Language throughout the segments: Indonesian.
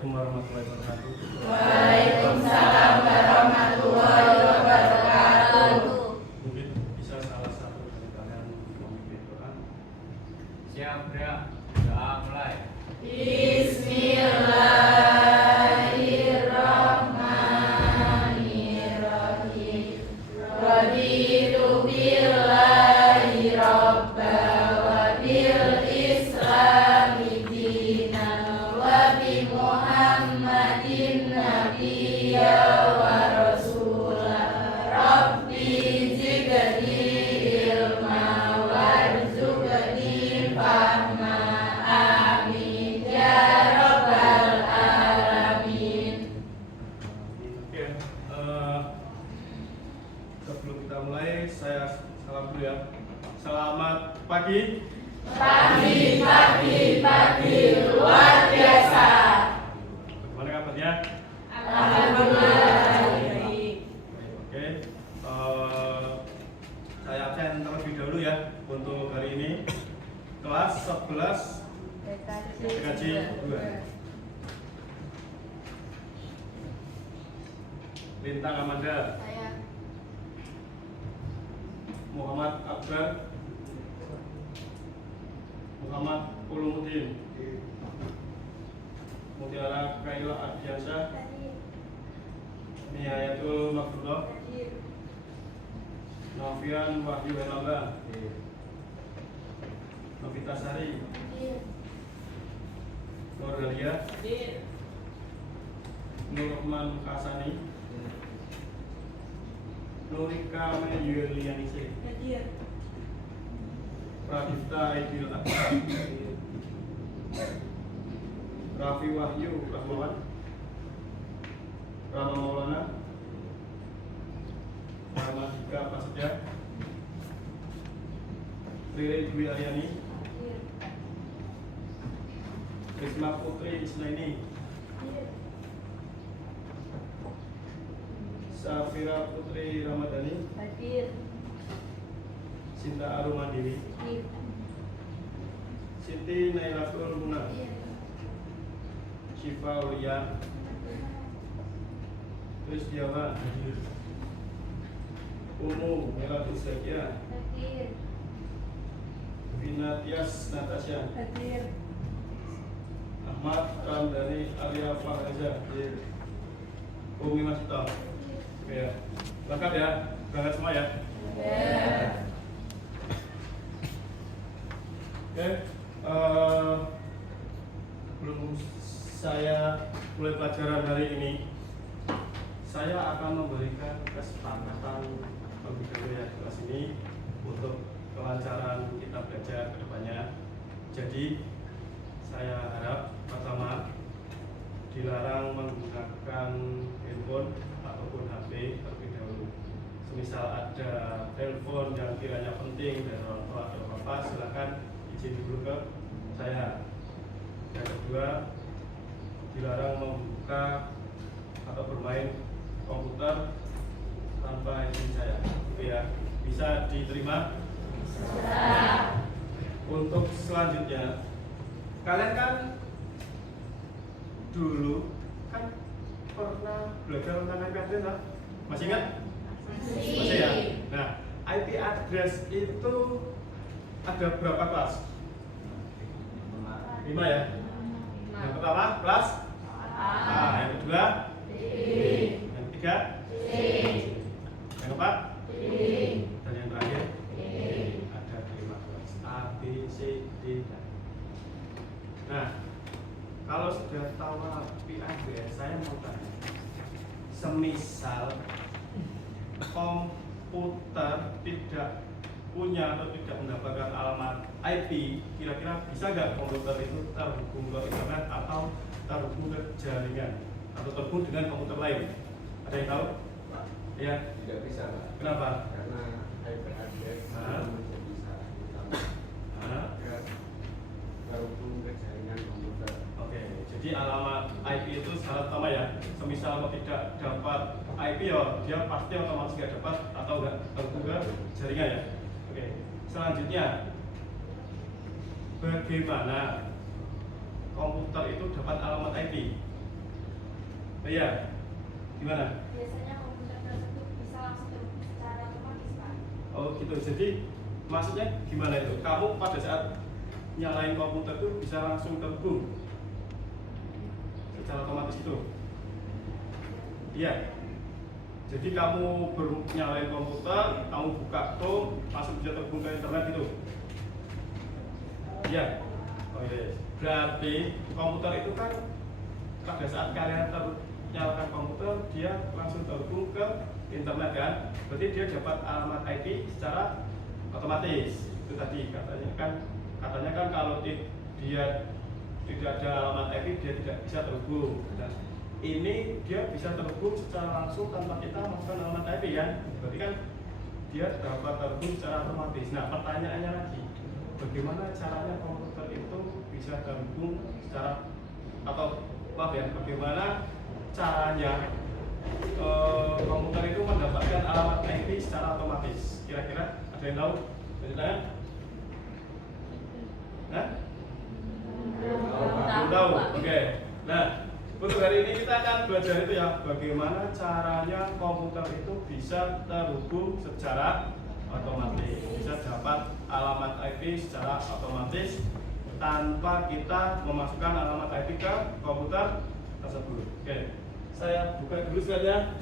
Assalamualaikum warahmatullahi wabarakatuh. Waalaikumsalam warahmatullahi wabarakatuh. Mungkin bisa salah satu dari kalian memimpin doa. Siap, ya. Doa mulai. Bismillahirrahmanirrahim. Raditu billahi rabba wa bil islami dinan wa bi Muhammadin nabiyya wa rasulah. Rabbi zidni ilma warzuqni fahma. Amin ya rabbal alamin. Oke, sebelum kita mulai, saya salam dulu ya. Selamat pagi. Pagi luar biasa. Bagaimana kabarnya? Alhamdulillah baik. Oke, saya absen terlebih dahulu ya untuk hari ini. Kelas 11 PKJ 2. Lintang Amanda, Saya Muhammad Akbar, Muhammad Ulumuddin, Mutiara Kaila Ardiansyah, Nihayatul Maghfurah, Novian Wahyu Helamba, Novita Sari, Nurhalia, Nurman Kasani, Nurika Yulianise, Pradipta Idil Akbar, Raffi Wahyu Rahmawan, Rama Maulana, Ramadika Prasetya, Riri Dwi Aryani, Risma Putri Isnaini, Safira Putri Ramadhani, Sinta Arumandiri, Siti Nailatul Muna, Syifa Ulia, Kristiawa, Umu Melatus Zakia, Vinatias Natasha, Ahmad Ramdhani Alia Fahriza, Umi Masita. Oke ya, lengkap ya, berangkat semua ya. Oke, sebelum saya mulai pelajaran hari ini, saya akan memberikan kesepakatan bagi ya kelas ini untuk kelancaran kita belajar ke depannya. Jadi saya harap pertama dilarang menggunakan handphone ataupun HP terlebih dahulu. Semisal ada telepon yang kiranya penting dari orang tua atau bapak, silakan izin dulu ke saya. Yang kedua, dilarang membuka atau bermain komputer tanpa izin saya. Itu ya, bisa diterima? Untuk selanjutnya, kalian kan dulu kan pernah belajar tentang IP address lah, masih ingat? Masih ya. Nah, IP address itu ada berapa kelas? 5 ya. Yang pertama kelas A, yang kedua yang ketiga yang keempat dan yang terakhir ada 5 kelas A, B, C, D. Nah, kalau sudah tahu IP address, saya mau tanya, semisal komputer tidak punya atau tidak mendapatkan alamat IP, kira-kira bisa nggak komputer itu terhubung ke internet atau terhubung ke jaringan atau terhubung dengan komputer lain? Ada yang tahu? Ya? Tidak bisa, Pak. Kenapa? Karena IP address menjadi syarat utama agar terhubung ke jaringan komputer. Oke, jadi alamat IP itu syarat utama ya. Semisal kalau tidak dapat IP ya, dia pasti otomatis nggak dapat atau nggak terhubung ke jaringan ya. Oke, selanjutnya bagaimana komputer itu dapat alamat IP? Iya, gimana? Biasanya komputer tersebut bisa langsung terhubung secara otomatis, Pak. Oh gitu, jadi maksudnya gimana itu? Kamu pada saat nyalain komputer itu bisa langsung terhubung secara otomatis itu? Iya. Jadi kamu nyalain komputer, kamu buka Chrome, langsung bisa terhubung ke internet gitu? Iya. Oh iya. Berarti komputer itu kan pada saat kalian nyalakan komputer, dia langsung terhubung ke internet kan? Berarti dia dapat alamat IP secara otomatis. Itu tadi katanya kan kalau dia tidak ada alamat IP, dia tidak bisa terhubung. Nah, ini dia bisa terhubung secara langsung tanpa kita masukkan alamat IP kan? Berarti kan dia dapat terhubung secara otomatis. Nah, pertanyaannya lagi, bagaimana caranya komputer itu bisa terhubung secara bagaimana caranya komputer itu mendapatkan alamat IP secara otomatis? Kira-kira ada yang tahu? Ada? Nah? Belum tahu. Oke. Nah, untuk hari ini kita akan belajar itu ya, bagaimana caranya komputer itu bisa terhubung secara otomatis, bisa dapat alamat IP secara otomatis tanpa kita memasukkan alamat IP ke komputer tersebut. Oke, saya buka dulu slide-nya.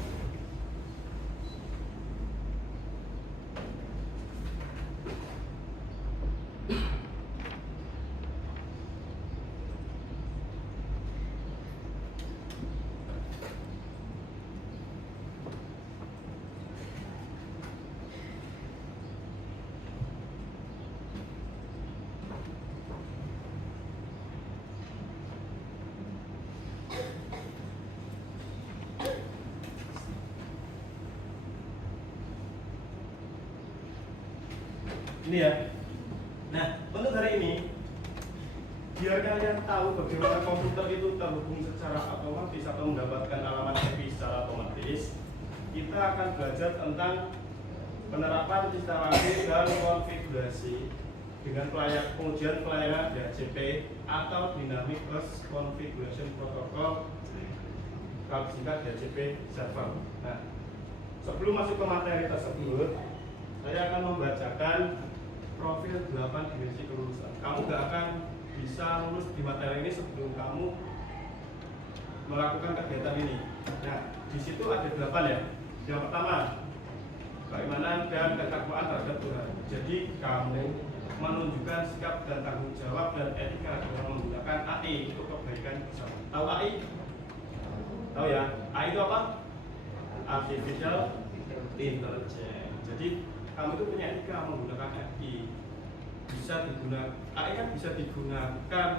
Ini ya. Nah, untuk hari ini, biar kalian tahu bagaimana komputer itu terhubung secara otomatis atau mendapatkan alamat IP secara otomatis, kita akan belajar tentang penerapan instalasi dan konfigurasi dengan pengujian pelayanan DHCP atau Dynamic Host Configuration Protocol, kalau singkat DHCP server. Nah, sebelum masuk ke materi tersebut, saya akan membacakan profil 8 dimensi kelulusan. Kamu gak akan bisa lulus di materi ini sebelum kamu melakukan kegiatan ini. Nah, di situ ada 8 ya. Yang pertama, keimanan dan ketakwaan terhadap Tuhan. Jadi kamu menunjukkan sikap dan tanggung jawab dan etika dengan menggunakan AI untuk kebaikan bersama. Tahu AI? Tahu ya? AI itu apa? Artificial Intelligence. Jadi kamu itu punya etika menggunakan AI. AI kan bisa digunakan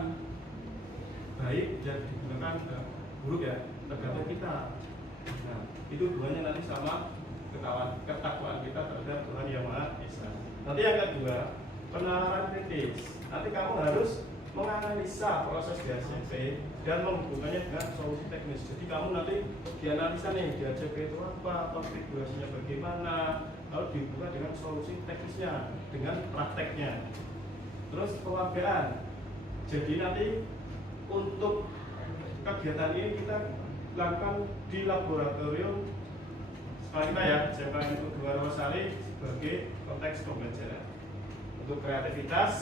baik dan digunakan buruk ya, tergantung kita. Nah, itu hubungannya nanti sama ketakwaan kita terhadap Tuhan Yang Maha Esa. Nanti yang kedua, penalaran kritis. Nanti kamu harus menganalisa proses DHCP dan menghubungkannya dengan solusi teknis. Jadi kamu nanti dianalisa nih, DHCP itu apa, konfigurasinya bagaimana, lalu dihubungkan dengan solusi teknisnya, dengan prakteknya. Terus penghargaan. Jadi nanti untuk kegiatan ini kita lakukan di laboratorium sekolah kita ya, SMK Negeri 2 Rawasari sebagai konteks pembelajaran. Untuk kreativitas,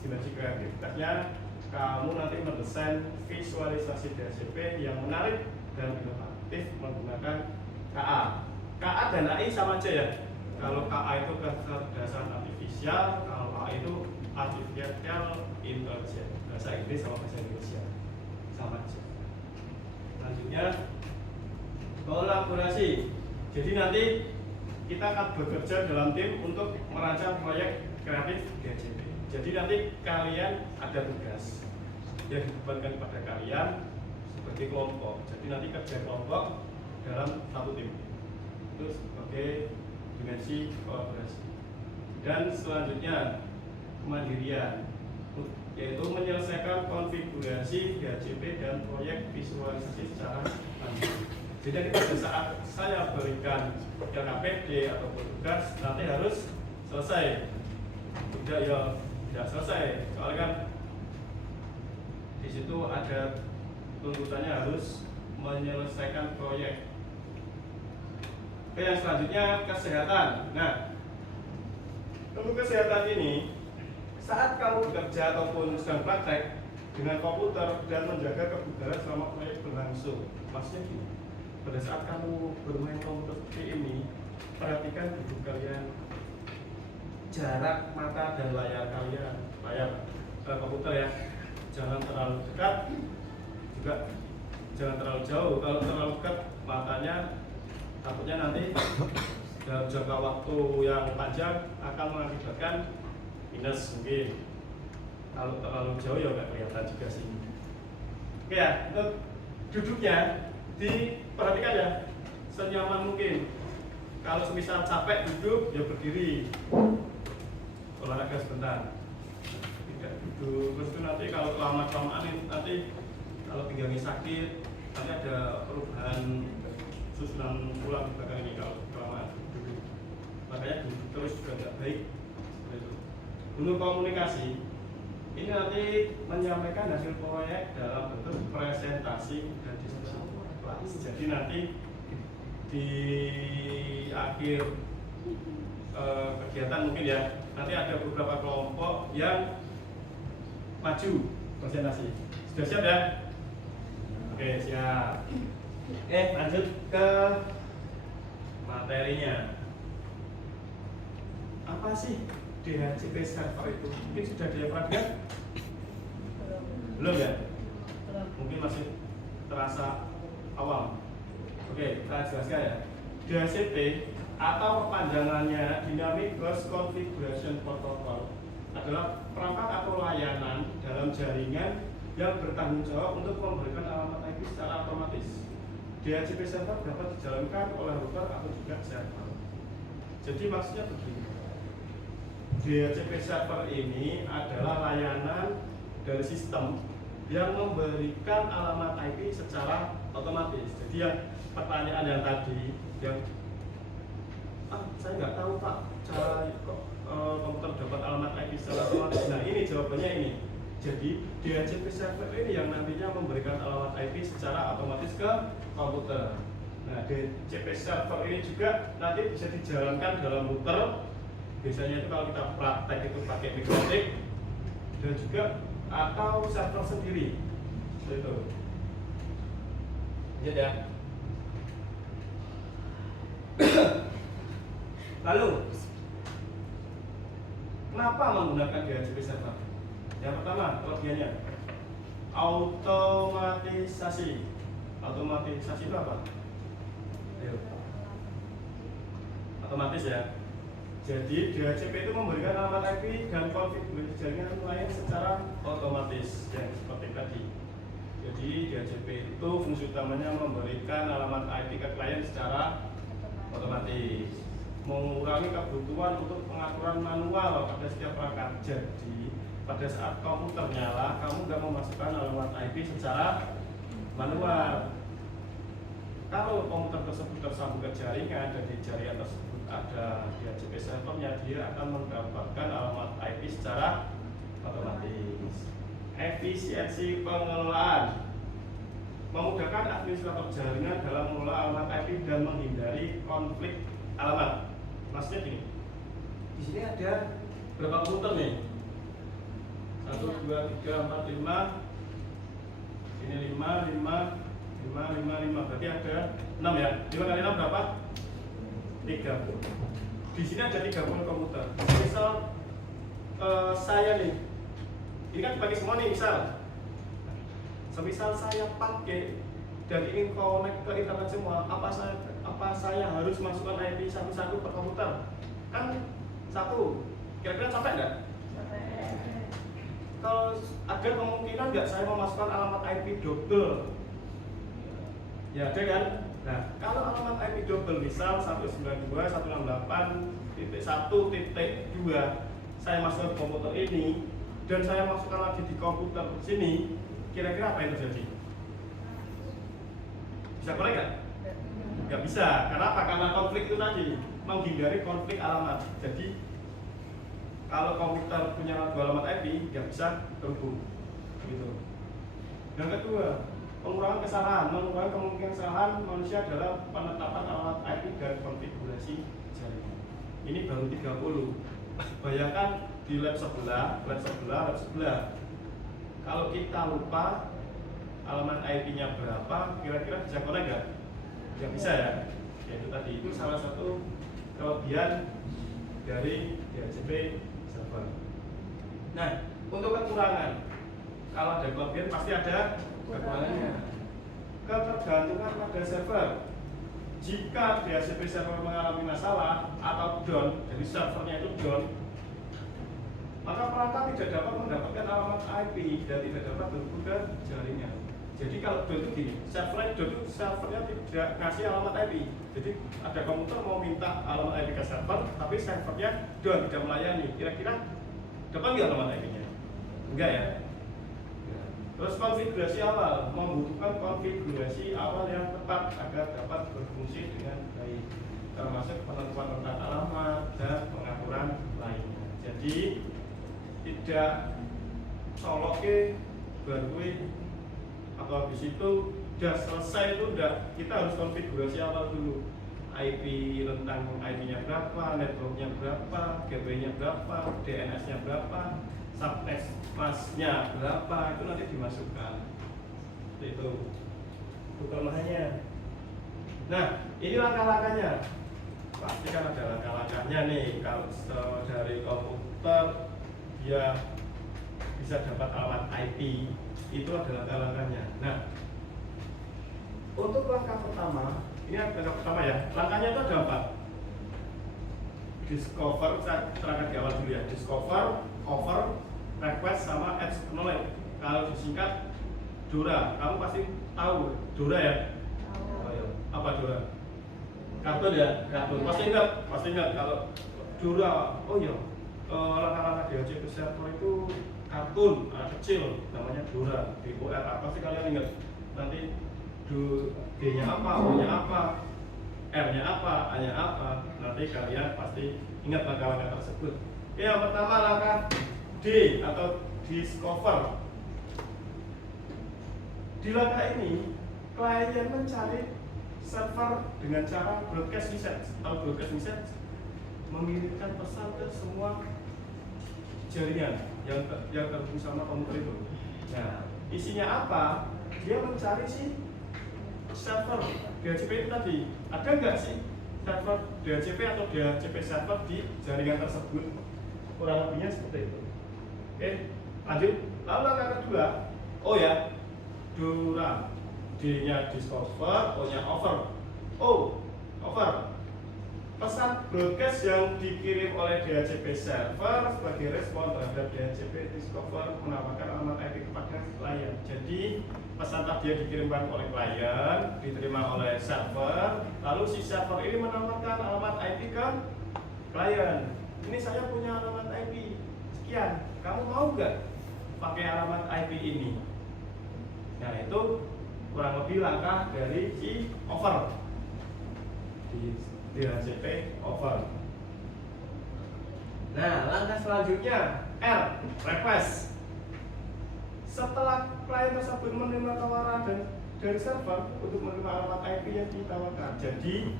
dimensi kreativitasnya, kamu nanti mendesain visualisasi DHCP yang menarik dan inovatif menggunakan KA. KA dan AI sama aja ya. Kalau KA itu kecerdasan artifisial, kalau AI itu artificial intelligence. Bahasa Inggris sama bahasa Indonesia sama aja. Selanjutnya kolaborasi. Jadi nanti kita akan bekerja dalam tim untuk merancang proyek kreatif DHCP. Jadi nanti kalian ada tugas yang dibebankan pada kalian sebagai kelompok. Jadi nanti kerja kelompok dalam satu tim. Itu sebagai dimensi kolaborasi. Dan selanjutnya kemandirian, yaitu menyelesaikan konfigurasi DHCP dan proyek visualisasi secara mandiri. Jadi pada saat saya berikan LKPD atau tugas nanti harus selesai. Tidak selesai. Soalnya kan di situ ada tuntutannya harus menyelesaikan proyek. Oke, yang selanjutnya kesehatan. Nah, untuk kesehatan ini, saat kamu bekerja ataupun sedang praktek dengan komputer dan menjaga kebugaran selama proyek berlangsung. Maksudnya gini, pada saat kamu bermain komputer seperti ini, perhatikan duduk kalian, jarak mata dan layar kalian, layar komputer ya, jangan terlalu dekat, juga jangan terlalu jauh. Kalau terlalu dekat, matanya takutnya nanti dalam jangka waktu yang panjang akan mengakibatkan minus mungkin. Kalau terlalu jauh ya nggak kelihatan juga sih. Oke ya, untuk duduknya diperhatikan ya, senyaman mungkin. Kalau semisal capek duduk ya berdiri, olahraga sebentar. Tidak duduk terus itu nanti kalau kelamaan nanti kalau pinggangnya sakit, nanti ada perubahan susunan tulang di belakang ini kalau kelamaan duduk. Makanya duduk terus juga tidak baik. Untuk komunikasi, ini nanti menyampaikan hasil proyek dalam bentuk presentasi dan diskusi kelas. Jadi nanti di akhir kegiatan mungkin ya, nanti ada beberapa kelompok yang maju presentasi. Sudah siap ya? Oke, siap. Lanjut ke materinya. Apa sih DHCP server itu? Mungkin sudah ada yang pernah dengar? Belum ya? Mungkin masih terasa awam. Oke, kita jelaskan ya. DHCP atau kepanjangannya Dynamic Host Configuration Protocol adalah perangkat atau layanan dalam jaringan yang bertanggung jawab untuk memberikan alamat IP secara otomatis. DHCP server dapat dijalankan oleh router atau juga server. Jadi maksudnya begini, DHCP server ini adalah layanan dari sistem yang memberikan alamat IP secara otomatis. Jadi yang pertanyaan yang tadi, yang saya nggak tahu Pak cara komputer dapat alamat IP secara otomatis. Nah ini jawabannya ini. Jadi DHCP server ini yang nantinya memberikan alamat IP secara otomatis ke komputer. Nah DHCP server ini juga nanti bisa dijalankan dalam router. Biasanya itu kalau kita praktek itu pakai mikrotik dan juga atau server sendiri. Itu. Lanjut ya. Lalu, kenapa menggunakan DHCP server? Yang pertama, kelebihannya automatisasi. Automatisasi itu apa? Ayo. Otomatis ya. Jadi DHCP itu memberikan alamat IP dan konfigurasi jaringan lain secara otomatis yang seperti tadi. Jadi DHCP itu fungsi utamanya memberikan alamat IP ke klien secara otomatis, mengurangi kebutuhan untuk pengaturan manual pada setiap perangkat. Jadi pada saat komputer nyala, kamu nggak memasukkan alamat IP secara manual. Kalau komputer tersebut tersambung ke jaringan dan di jaringan tersebut ada DHCP servernya, dia akan mendapatkan alamat IP secara otomatis. Efisiensi pengelolaan, memudahkan administrator jaringan dalam mengelola alamat IP dan menghindari konflik alamat. Maksudnya gini, di sini ada berapa komputer nih? 1, 2, 3, 4, 5. Ini 5, 5, berarti ada 6 ya. 5 kali 6 berapa? 30. Di sini ada 30 komputer. Misal saya nih, ini kan dipakai semua nih misal. Semisal saya pakai dan ingin connect ke internet semua, apa saya harus masukkan IP satu-satu per komputer? Kan satu. Kira-kira capek nggak? Kalau ada kemungkinan nggak saya memasukkan alamat IP double? Ya ada kan? Nah, kalau alamat IP double misal 192.168.1.2 saya masukkan komputer ini dan saya masukkan lagi di komputer sini, kira-kira apa yang terjadi? Bisa connect nggak? Nggak bisa. Karena apa? Karena konflik itu tadi, menghindari konflik alamat. Jadi kalau komputer punya dua alamat IP, nggak bisa terhubung. Gitu. Yang kedua, Pengurangan kesalahan, mengurangi kemungkinan kesalahan manusia adalah penetapan alamat IP dan konfigurasi jaringan. Ini baru 30. Bayangkan di lab sebelah. Kalau kita lupa alamat IP-nya berapa, kira-kira bisa connect nggak? Nggak bisa ya. Ya itu tadi, itu salah satu kelebihan dari DHCP server. Nah, untuk kekurangan, kalau ada kelebihan pasti ada kekurangannya. Ketergantungan pada server. Jika DHCP server mengalami masalah atau down, jadi servernya itu down, maka perangkat tidak dapat mendapatkan alamat IP dan tidak dapat berhubung ke jaringan. Jadi kalau down itu gini, servernya tidak ngasih alamat IP. Jadi ada komputer mau minta alamat IP ke server, tapi servernya down, tidak melayani. Kira-kira dapat nggak alamat IP-nya? Enggak ya. Terus konfigurasi awal, membutuhkan konfigurasi awal yang tepat agar dapat berfungsi dengan baik, termasuk penentuan tentang alamat dan pengaturan lainnya. Jadi tidak soloke baru atau habis itu sudah selesai itu udah, kita harus konfigurasi awal dulu. IP rentang IP-nya berapa, networknya berapa, gateway-nya berapa, DNS-nya berapa, subnet masnya berapa, itu nanti dimasukkan. Itu kelemahannya. Nah, ini langkah-langkahnya. Pasti kan ada langkah-langkahnya nih. Kalau dari komputer dia bisa dapat alamat IP, itu ada langkah-langkahnya. Nah, untuk langkah pertama, ini langkah pertama ya. Langkahnya itu ada 4. Discover, saya terangkan di awal dulu ya. Discover, cover, request sama acknowledge. Kalau disingkat DORA, kamu pasti tahu DORA ya? Apa DORA? Kartun ya? Kartun. Pasti ingat kalau DORA. Oh iya, langkah-langkah DHCP server itu kartun, kecil, namanya DORA. DORA, pasti kalian ingat. Nanti D-nya apa, O-nya apa, R-nya apa, A-nya apa. Nanti kalian pasti ingat langkah-langkah tersebut. Oke, yang pertama langkah D atau discover. Di langkah ini, klien mencari server dengan cara broadcast message. Atau broadcast message mengirimkan pesan ke semua jaringan yang terhubung sama komputer itu. Nah, isinya apa? Dia mencari si server DHCP itu tadi. Ada nggak sih server DHCP atau DHCP server di jaringan tersebut? Kurang lebihnya seperti itu. Oke, lanjut. Lalu langkah kedua, oh ya, DORA. D-nya discover, O-nya over. Over. Pesan broadcast yang dikirim oleh DHCP server sebagai respon terhadap DHCP discover menawarkan alamat IP kepada klien. Jadi pesan tadi yang dikirimkan oleh klien diterima oleh server, lalu si server ini menawarkan alamat IP ke klien. Ini saya punya alamat IP sekian, kamu mau nggak pakai alamat IP ini? Nah, itu kurang lebih langkah dari si over di DHCP over. Nah, langkah selanjutnya R, request. Setelah klien tersebut menerima tawaran dari server untuk menerima alamat IP yang ditawarkan. Jadi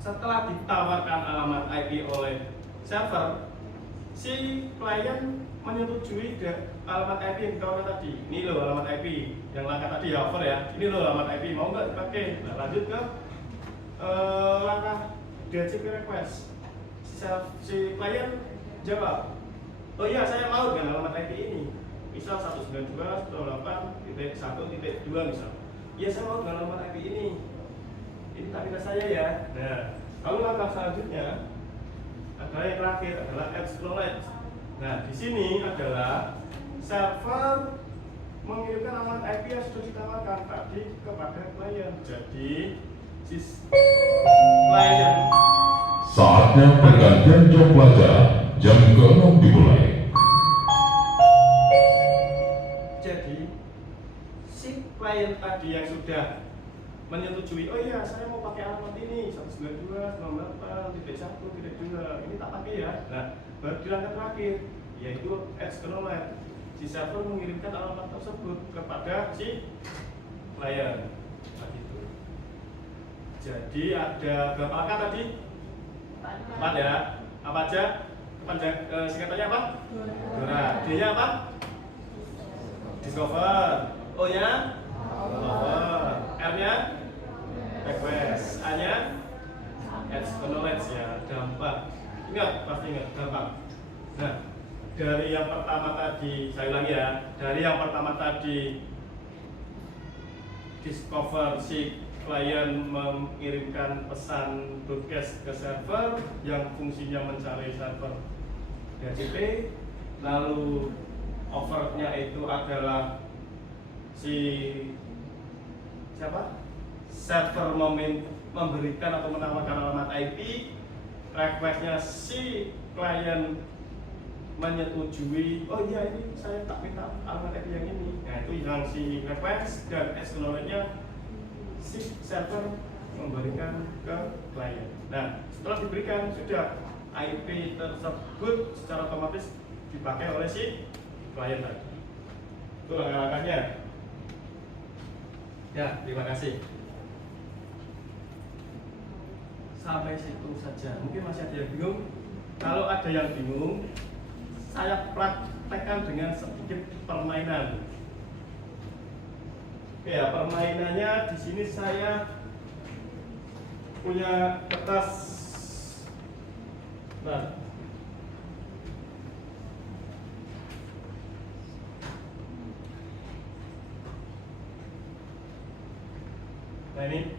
setelah ditawarkan alamat IP oleh server, si klien menyetujui alamat IP yang ditawarkan tadi. Ini loh alamat IP yang langkah tadi ya, over ya. Ini loh alamat IP, mau nggak dipakai? Nah, lanjut ke langkah DHCP request. Si klien jawab, oh iya saya mau dengan alamat IP ini, misal 192.168.1.2 misal. Iya saya mau dengan alamat IP ini tak saya ya. Nah, lalu langkah selanjutnya adalah yang terakhir adalah acknowledge. Nah, di sini adalah server mengirimkan alamat IP yang sudah ditawarkan tadi kepada klien. Jadi klien. Saatnya pergantian jam pelajaran, jam ke-6 dimulai. Jadi si klien tadi yang sudah menyetujui, oh iya saya mau pakai alamat ini 192.168.1.2 ini tak pakai ya. Nah, baru di langkah terakhir yaitu acknowledge. Si server mengirimkan alamat tersebut kepada si klien. Nah, gitu. Jadi ada berapa angka tadi? 4 ya. Apa aja? Singkatannya apa? Dora. D-nya apa? Discover. O-nya? Over. R-nya? Request. A-nya? Acknowledge ya. Gampang. Ingat, pasti ingat. Gampang. Nah, dari yang pertama tadi, saya ulangi ya. Dari yang pertama tadi, discover si klien mengirimkan pesan broadcast ke server yang fungsinya mencari server DHCP, lalu overnya itu adalah si siapa? Server memberikan atau menawarkan alamat IP, requestnya si klien menyetujui, oh iya ini saya tak minta alamat IP yang ini. Nah itu yang si request, dan acknowledge-nya si server memberikan ke klien. Nah setelah diberikan, sudah IP tersebut secara otomatis dipakai oleh si klien tadi. Itu langkah-langkahnya. Ya, terima kasih. Sampai situ saja. Mungkin masih ada yang bingung. Kalau ada yang bingung, saya praktekkan dengan sedikit permainan. Ya, permainannya di sini saya punya kertas. Nah, ini.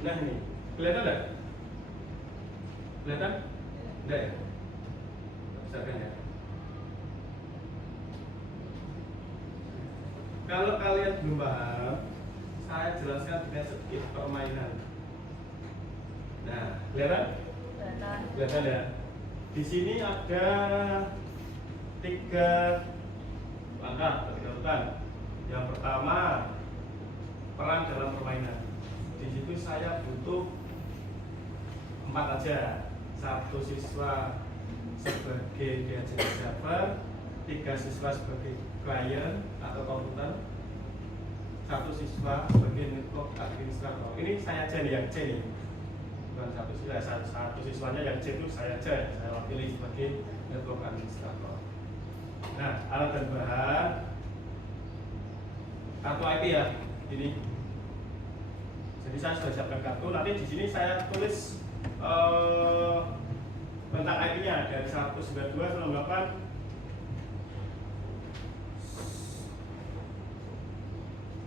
Nah ini, kelihatan enggak? Kelihatan? Enggak ya? Besarkan ya. Kalau kalian belum paham, saya jelaskan dengan sedikit permainan. Nah, kelihatan? Kelihatan ya? Di sini ada 3 langkah, 3 urutan. Yang pertama, peran dalam permainan. Di situ saya butuh 4 aja. 1 siswa sebagai DHCP server, 3 siswa sebagai klien atau konsultan, 1 siswa sebagai network administrator. Ini saya aja nih yang C nih, bukan 1 siswa. 1 siswanya yang C itu saya aja, saya wakili sebagai network administrator. Nah, alat dan bahan kartu IP ya, ini. Jadi saya sudah siapkan kartu. Nanti di sini saya tulis tentang IP-nya dari 192.168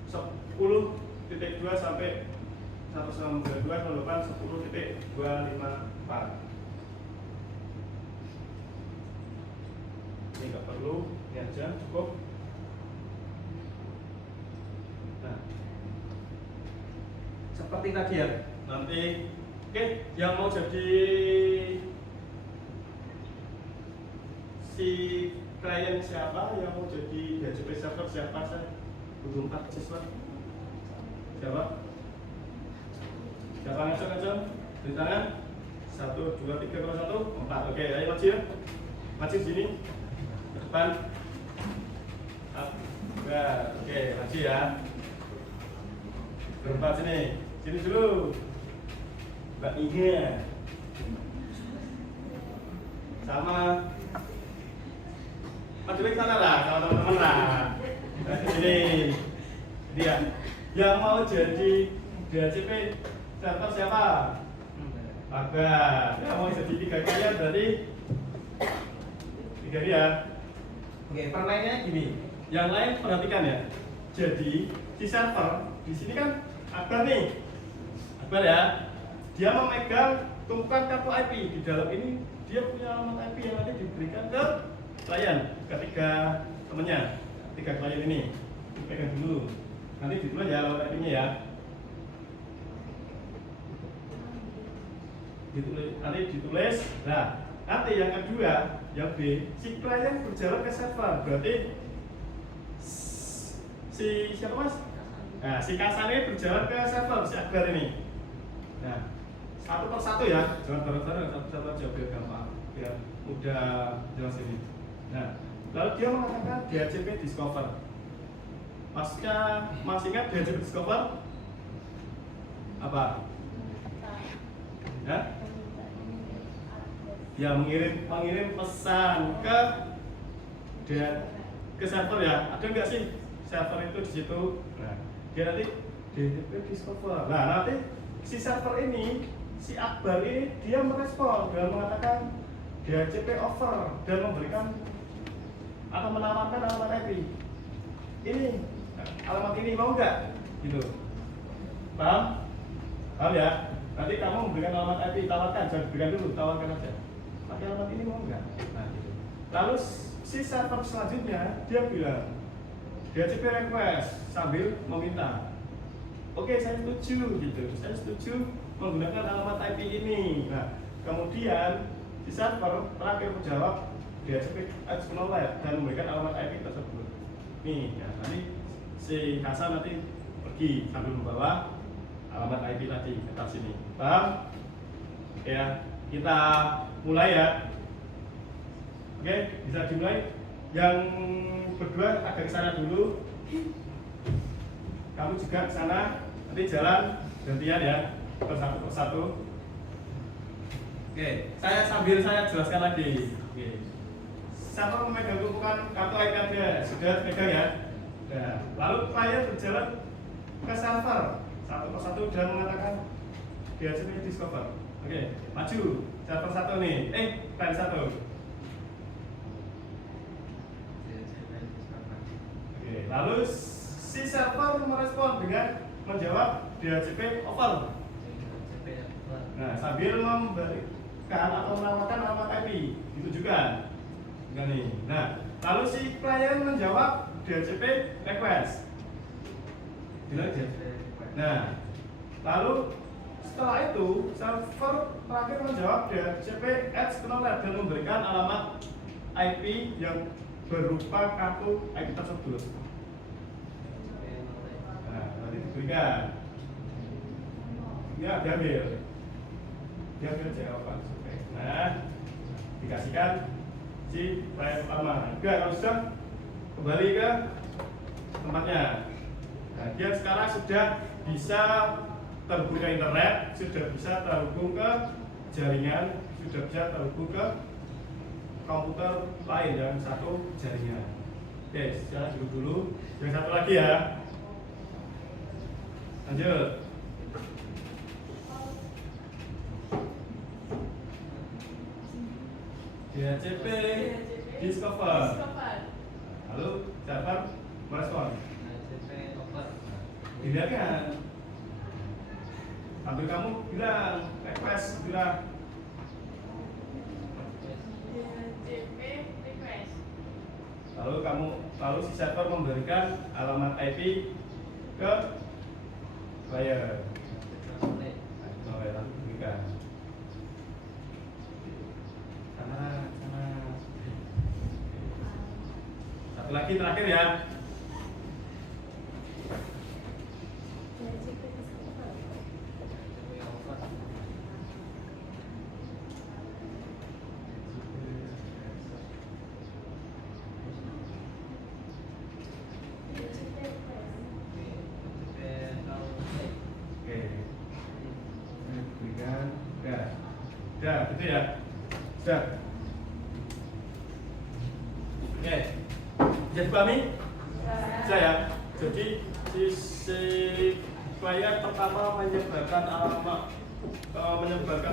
10.2 sampai 192.168 10.254. Ini nggak perlu, ini aja cukup. Nah, seperti tadi ya, nanti oke, yang mau jadi si klien siapa, yang mau jadi DHCP server siapa, saya butuh 4 siswa. Siapa? Siapa ngacung-ngacung? Di tangan? 1, 2, 3, 1, 4. Oke, ayo maju ya. Maju sini. Ke depan. Oke, maju ya. Berempat sini. Sini dulu. Mbak Iga. Sama. Maju ke sana lah, sama teman-teman lah. Sini. Dia. Yang mau jadi DHCP server siapa? Bagas. Yang mau jadi 3 klien berarti 3 dia. Oke, permainannya gini. Yang lain perhatikan ya. Jadi di server di sini kan Akbar nih. Akbar ya. Dia memegang tumpukan kartu IP. Di dalam ini dia punya alamat IP yang nanti diberikan ke klien, ketiga temennya, 3 klien ini. Dipegang dulu. Nanti ditulis ya alamat IP-nya ya. Nanti ditulis. Nah, nanti yang kedua, yang B, si klien berjalan ke server, berarti si siapa mas? Nah, si Kasan ini berjalan ke server, si Akbar ini. Nah, satu persatu ya, jangan bareng-bareng, satu-satu aja biar gampang, biar mudah jelas ini. Nah, lalu dia mengatakan DHCP discover. Mas ingat DHCP discover apa? Ya? Ya mengirim pesan ke server ya. Ada nggak sih server itu di situ? Nah, dia nanti DHCP discover. Nah, nanti si server ini, si Akbar ini dia merespon dengan mengatakan DHCP over dan memberikan atau menawarkan alamat IP. Ini alamat ini mau nggak? Gitu. Paham? Paham ya? Nanti kamu memberikan alamat IP, tawarkan, jangan berikan dulu, tawarkan aja. Pakai alamat ini mau nggak? Nah, gitu. Lalu si server selanjutnya dia bilang DHCP request sambil meminta. Oke, saya setuju gitu. Saya setuju menggunakan alamat IP ini. Nah, kemudian si server terakhir menjawab DHCP acknowledge dan memberikan alamat IP tersebut. Nih, ya, nanti si Hasan nanti pergi sambil membawa alamat IP tadi ke atas sini. Paham? Ya, kita mulai ya. Oke, bisa dimulai. Yang berdua agak ke sana dulu. Kamu juga ke sana. Nanti jalan gantian ya, persatu. Oke, sambil saya jelaskan lagi. Oke. Siapa memegang tumpukan kartu IP Anda? Sudah pegang ya? Nah, lalu klien berjalan ke server satu persatu dan mengatakan DHCP discover. Oke, maju server satu nih. Klien satu. Oke, lalu si server merespon dengan menjawab DHCP over. Nah, sambil memberikan atau menawarkan alamat IP, ditujukan. Nah, lalu si klien menjawab DHCP request. Nah, lalu setelah itu server terakhir menjawab DHCP acknowledge dan memberikan alamat IP yang berupa kartu IP tersebut. Nah, nanti diberikan. Ya, diambil jawaban. Nah, dikasihkan si klien pertama. Kalau sudah kembali ke tempatnya. Nah, dia sekarang sudah bisa terhubung ke internet, sudah bisa terhubung ke jaringan, sudah bisa terhubung ke komputer lain yang satu jaringan. Oke, saya duduk dulu. Yang satu lagi ya. Lanjut. DHCP discover. Lalu server merespon. Dilihatkan. Sambil kamu bilang request bilang DHCP request. Lalu si server memberikan alamat IP ke klien. Lalu berikan. Sana. Satu lagi terakhir ya. DHCP discover. DHCP request. Oke. Berikan. Udah, gitu ya. Sudah. Oke. Bisa dipahami? Saya. Jadi si klien pertama menyebarkan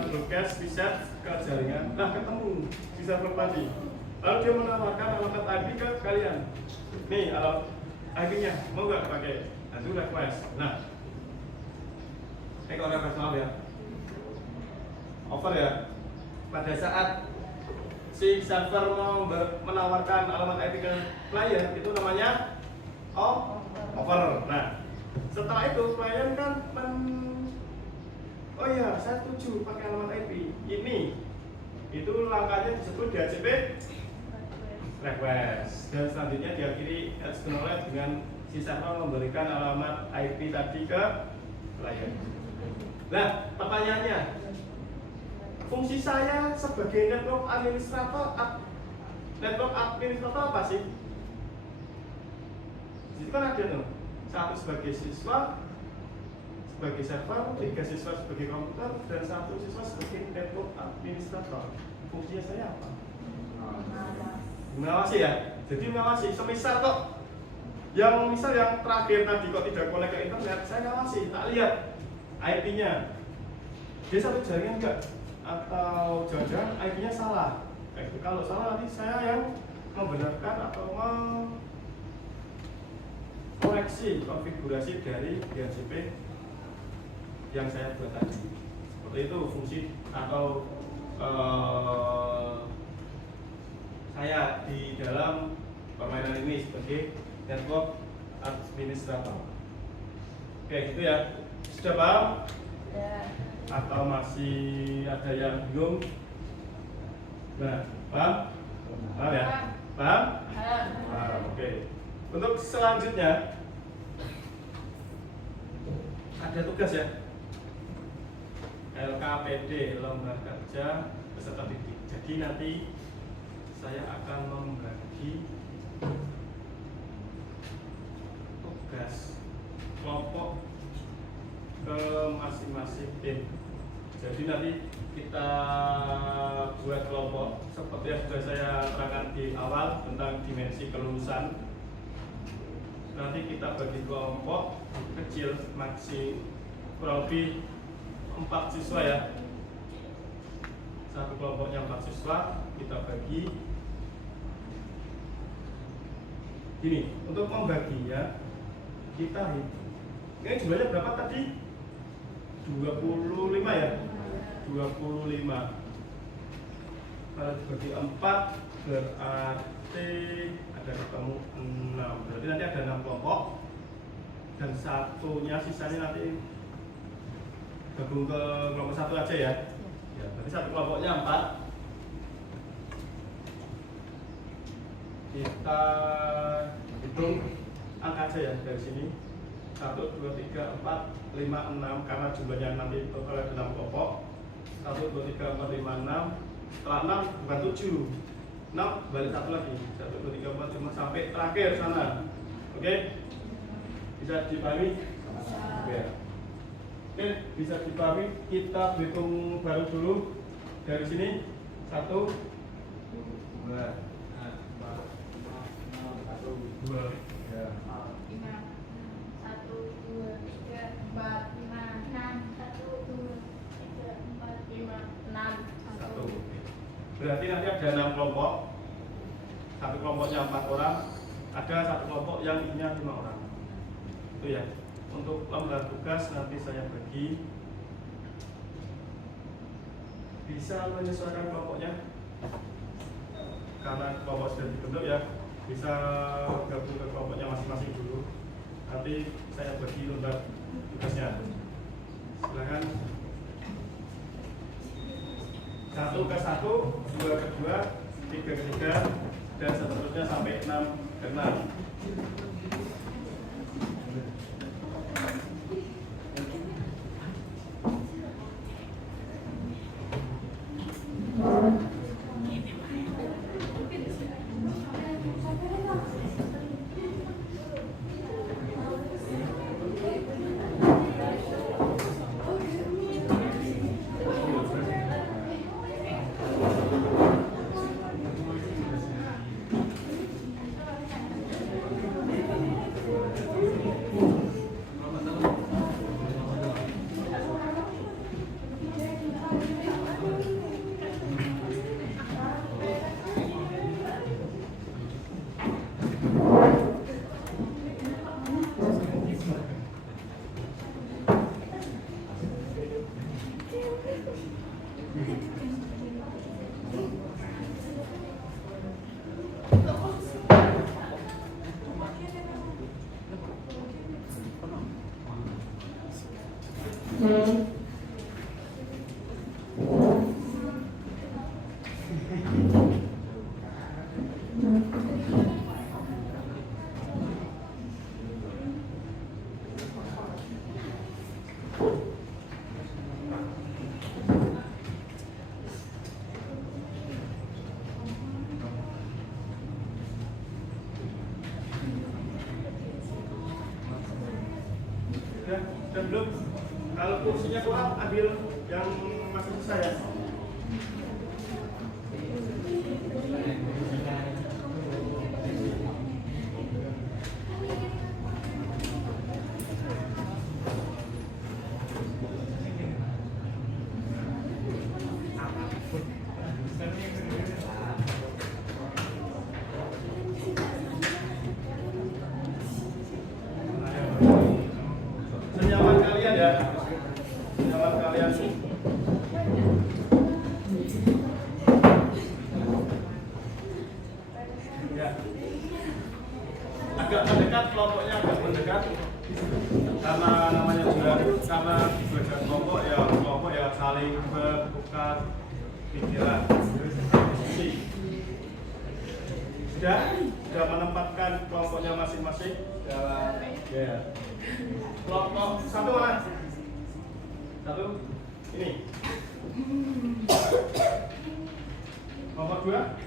broadcast reset ke jaringan. Nah, ketemu di server tadi. Lalu dia menawarkan alamat IP ke kalian. Nih, alamat IP-nya mau nggak pakai? Nah, itu request. Nah, kalau request maaf ya. Over ya. Pada saat si server mau menawarkan alamat IP ke klien, itu namanya over. Nah, setelah itu klien kan oh iya, saya setuju pakai alamat IP ini. Itu langkahnya disebut DHCP request. Dan selanjutnya diakhiri external lab dengan si server memberikan alamat IP tadi ke klien. Nah, pertanyaannya, fungsi saya sebagai network administrator apa sih? Itu kan ada tuh, satu sebagai siswa, sebagai server, 3 siswa sebagai komputer, dan 1 siswa sebagai network administrator. Fungsinya saya apa? Mengawasi ya. Jadi mengawasi. Semisal kok yang terakhir tadi kok tidak connect ke internet, saya ngawasi, tak lihat IP-nya. Dia satu jaringan enggak? Atau jangan-jangan IP-nya salah? Kalau salah nanti saya yang membenarkan atau koreksi konfigurasi dari DHCP yang saya buat tadi. Seperti itu fungsi atau saya di dalam permainan ini sebagai network administrator. Oke, gitu ya. Sudah paham? Ya. Atau masih ada yang bingung? Nah, paham? Paham ya? Paham? Paham, oke. Untuk selanjutnya ada tugas ya. LKPD, Lembaga Kerja Peserta Didik. Jadi nanti saya akan membagi tugas kelompok ke masing-masing tim. Jadi nanti kita buat kelompok seperti yang sudah saya terangkan di awal tentang dimensi kelulusan. Nanti kita bagi kelompok kecil, kurang lebih 4 siswa ya. Satu kelompoknya 4 siswa, kita bagi gini. Untuk membaginya kita hitung. Ini jumlahnya berapa tadi? 25 ya? 25. Kalau dibagi 4 berarti ada ketemu 6. Berarti nanti ada 6 kelompok. Dan satunya sisanya nanti gabung ke kelompok 1 aja ya. Ya, berarti satu kelompoknya 4. Kita hitung angka aja ya dari sini. 1, 2, 3, 4, 5, 6 karena jumlahnya nanti total ada 6 kelompok. 1, 2, 3, 4, 5, 6. Setelah 6 bukan 7. 6 balik 1 lagi. 1, 2, 3, 4, 5 sampai terakhir sana. Oke? Bisa dipahami? Oke. Oke, bisa dipahami. Kita hitung baru dulu dari sini. 1, 2, 2. Ya. 1. Berarti nanti ada 6 kelompok. Satu kelompoknya 4 orang. Ada satu kelompok yang isinya 5 orang. Itu ya. Untuk lembar tugas nanti saya bagi. Bisa menyesuaikan kelompoknya. Karena kelompok sudah dibentuk ya. Bisa gabung ke kelompoknya masing-masing dulu. Nanti saya bagi lembar tugasnya. Silakan. 1 ke 1, 2 ke 2, 3 ke 3, dan seterusnya sampai 6 ke 6. Dan belum, kalau kursinya kurang, ambil yang masih sisa ya. Senyaman kalian ya, senyaman kalian. Ya, agak mendekat, kelompoknya agak mendekat, karena namanya juga karena belajar kelompok ya saling bertukar pikiran. Sudah menempatkan kelompoknya masing-masing. Ya. Kelompok satu mana? Satu ini. Kelompok dua.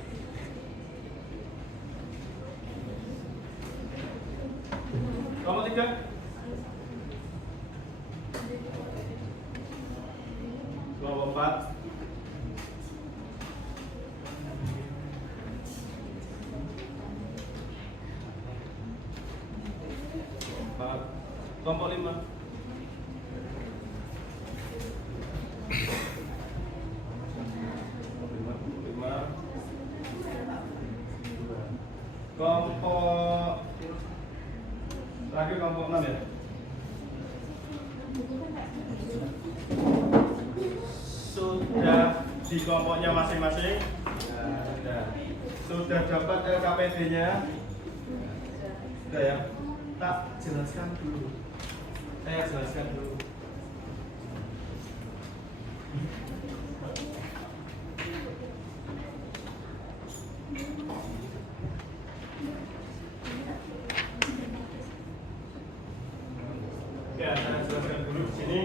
Kelompok tiga. Kelompok empat. Kelompok lima. Kelompok terakhir kelompok 6 ya. Sudah di kelompoknya masing-masing. Sudah dapat LKPD-nya. Sudah ya. Tak jelaskan dulu. Saya jelaskan dulu. Ya, saya jelaskan dulu di sini.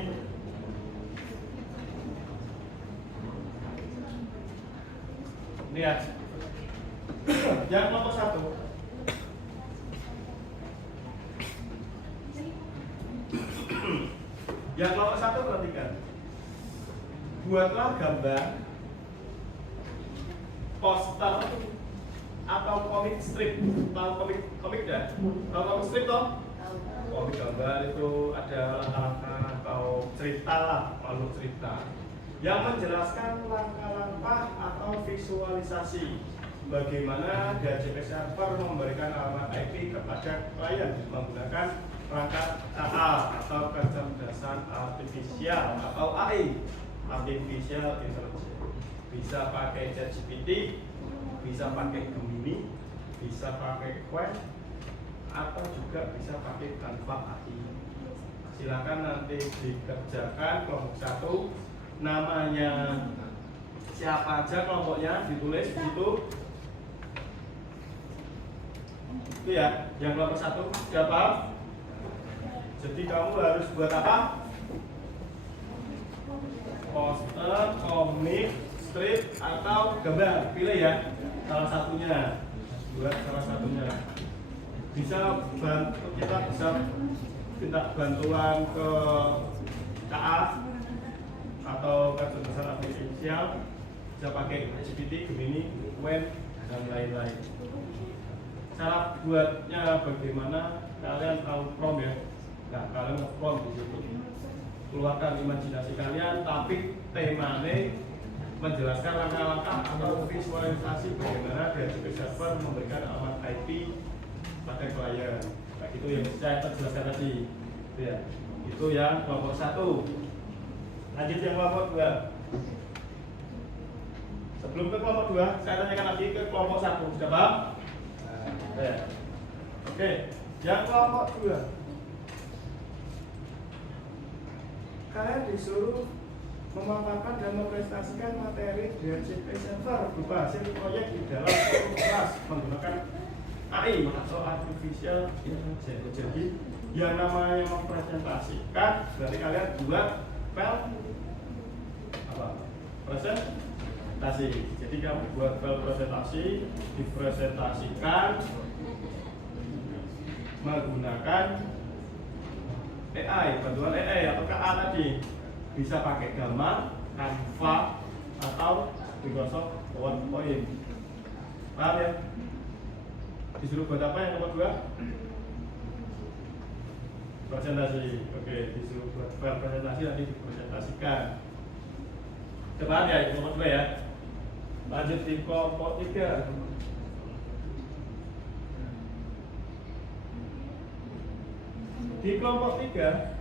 Lihat. Yang kelompok 1. Yang kelompok 1 perhatikan. Buatlah gambar poster atau komik strip. Tahu komik dah? Tahu komik strip toh? Komik gambar itu ada langkah-langkah atau cerita lah, makhluk cerita yang menjelaskan langkah-langkah atau visualisasi bagaimana DHCP server memberikan alamat IP kepada klien menggunakan perangkat AA atau kecerdasan artifisial atau AI, artificial intelligence. Bisa pakai ChatGPT, bisa pakai Gemini, bisa pakai Quest, atau juga bisa pakai Canva AI. Silakan nanti dikerjakan kelompok 1. Namanya siapa aja kelompoknya ditulis di situ. Itu ya, yang kelompok 1 siapa? Jadi kamu harus buat apa? Poster, komik, strip, atau gambar. Pilih ya, salah satunya. Buat salah satunya. Bisa bantu, kita bisa minta bantuan ke KA atau kecerdasan artifisial, bisa pakai GPT, Gemini, Wen, dan lain-lain. Cara buatnya bagaimana? Kalian tahu prompt ya? Nah, kalian prompt di situ. Keluarkan imajinasi kalian, tapi temanya menjelaskan langkah-langkah atau visualisasi bagaimana DHCP server memberikan alamat IP pada klien. Nah, itu yang saya jelaskan tadi. Itu ya. Itu yang kelompok 1. Lanjut yang kelompok 2. Sebelum ke kelompok 2, saya tanyakan lagi ke kelompok 1. Sudah paham? Ya. Oke, yang kelompok 2. Kalian disuruh memaparkan dan mempresentasikan materi DHCP server berupa hasil proyek di dalam kelas menggunakan AI atau artificial intelligence. Jadi yang namanya mempresentasikan berarti kalian buat file apa? Presentasi. Jadi kamu buat file presentasi, dipresentasikan menggunakan AI, bantuan AI atau A tadi bisa pakai Gamma, Canva atau Microsoft PowerPoint. Paham ya? Disuruh buat apa yang nomor 2? Presentasi. Oke, disuruh buat file presentasi nanti dipresentasikan. Coba ya, nomor 2 ya. Lanjut di kelompok 3. Di kelompok 3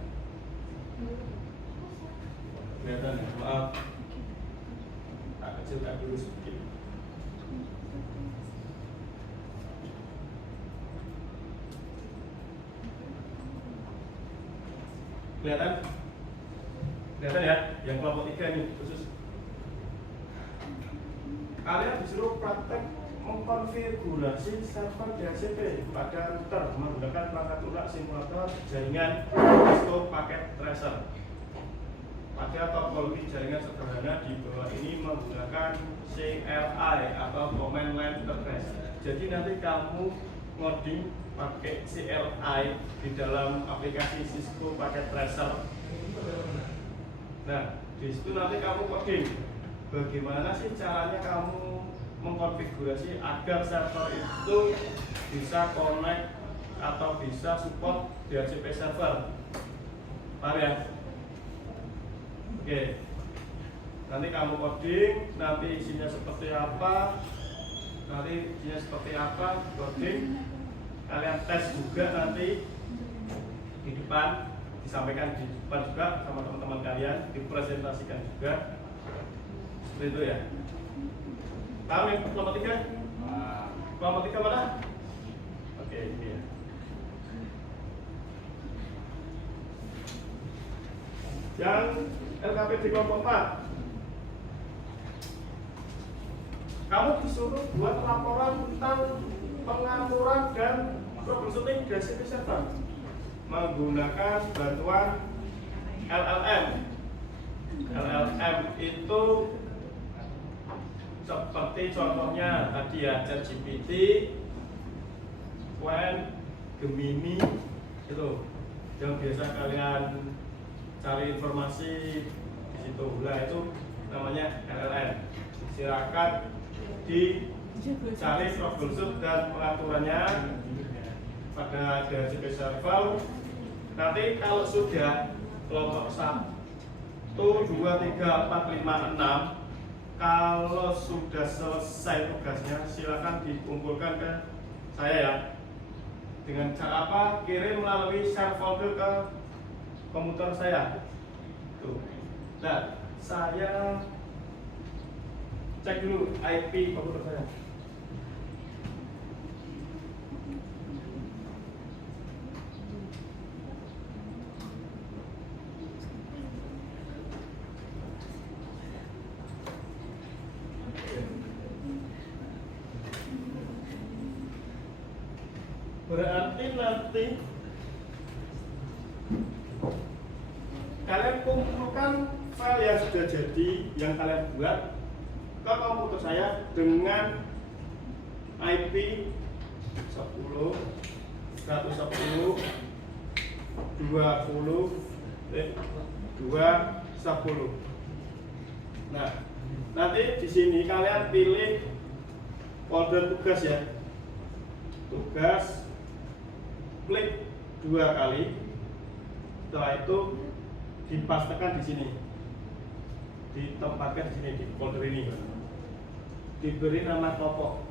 kelihatan ya, maaf tak kecilkan dulu sedikit. Kelihatan? Kelihatan ya, yang kelompok 3 ini khusus. Kalian disuruh praktek mengkonfigurasi server DHCP pada router menggunakan perangkat lunak simulator jaringan Cisco Packet Tracer. Pada topologi jaringan sederhana di bawah ini menggunakan CLI atau Command Line Interface. Jadi nanti kamu ngoding pakai CLI di dalam aplikasi Cisco Packet Tracer. Nah, di situ nanti kamu coding bagaimana sih caranya kamu mengkonfigurasi agar server itu bisa connect atau bisa support DHCP server. Paham ya? Oke. Nanti kamu coding, nanti isinya seperti apa? Coding. Kalian tes juga nanti di depan, disampaikan di depan juga sama teman-teman kalian, dipresentasikan juga. Seperti itu ya. Paham yang kelompok 3? Kelompok 3 mana? Oke, ini ya. Yang LKP di kelompok 4, kamu disuruh buat laporan tentang pengaturan dan troubleshooting DHCP server menggunakan bantuan LLM. LLM itu seperti contohnya tadi ya, ChatGPT, Qwen, Gemini itu yang biasa kalian cari informasi di situ. Nah, itu namanya LLM. Silakan dicari troubleshoot dan pengaturannya pada DHCP server. Nanti kalau sudah kelompok 1, 2, 3, 4, 5, 6, kalau sudah selesai tugasnya, silakan dikumpulkan ke saya ya. Dengan cara apa? Kirim melalui share folder ke komputer saya. Tuh. Nah, saya cek dulu IP komputer saya. Berarti nanti kalian kumpulkan file yang sudah jadi yang kalian buat ke komputer saya dengan IP 10, 110, 20, 210. Nah, nanti di sini kalian pilih folder tugas ya. Tugas, klik 2 kali. Setelah itu dipastekan di sini, ditempatkan di sini di folder ini. Diberi nama kelompok.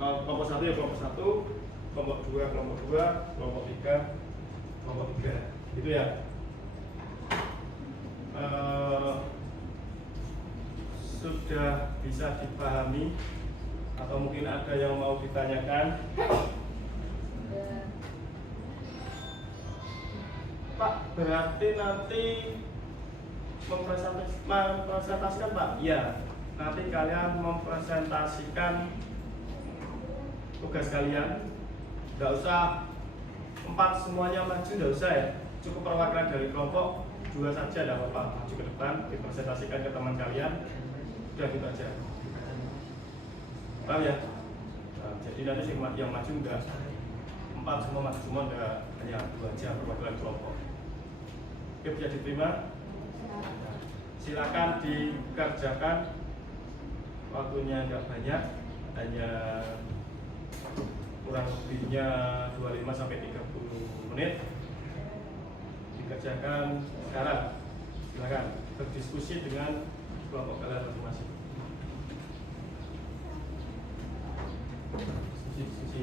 Kalau kelompok 1 ya kelompok 1, kelompok 2 kelompok 2, kelompok 3 kelompok 3. Gitu ya. Sudah bisa dipahami atau mungkin ada yang mau ditanyakan? Pak, berarti nanti mempresentasikan Pak? Iya, nanti kalian mempresentasikan tugas kalian. Nggak usah 4 semuanya maju, nggak usah ya. Cukup perwakilan dari kelompok 2 saja, tidak apa-apa. Maju ke depan, dipresentasikan ke teman kalian. Udah gitu aja. Paham ya? Nah, jadi nanti yang maju enggak 4 semua maju, semua enggak, hanya 2 aja perwakilan kelompok. Oke, bisa diterima. Silakan dikerjakan. Waktunya nggak banyak, hanya kurang lebihnya 25 sampai 30 menit. Dikerjakan sekarang. Silakan berdiskusi dengan kelompok kalian masing-masing. Diskusi.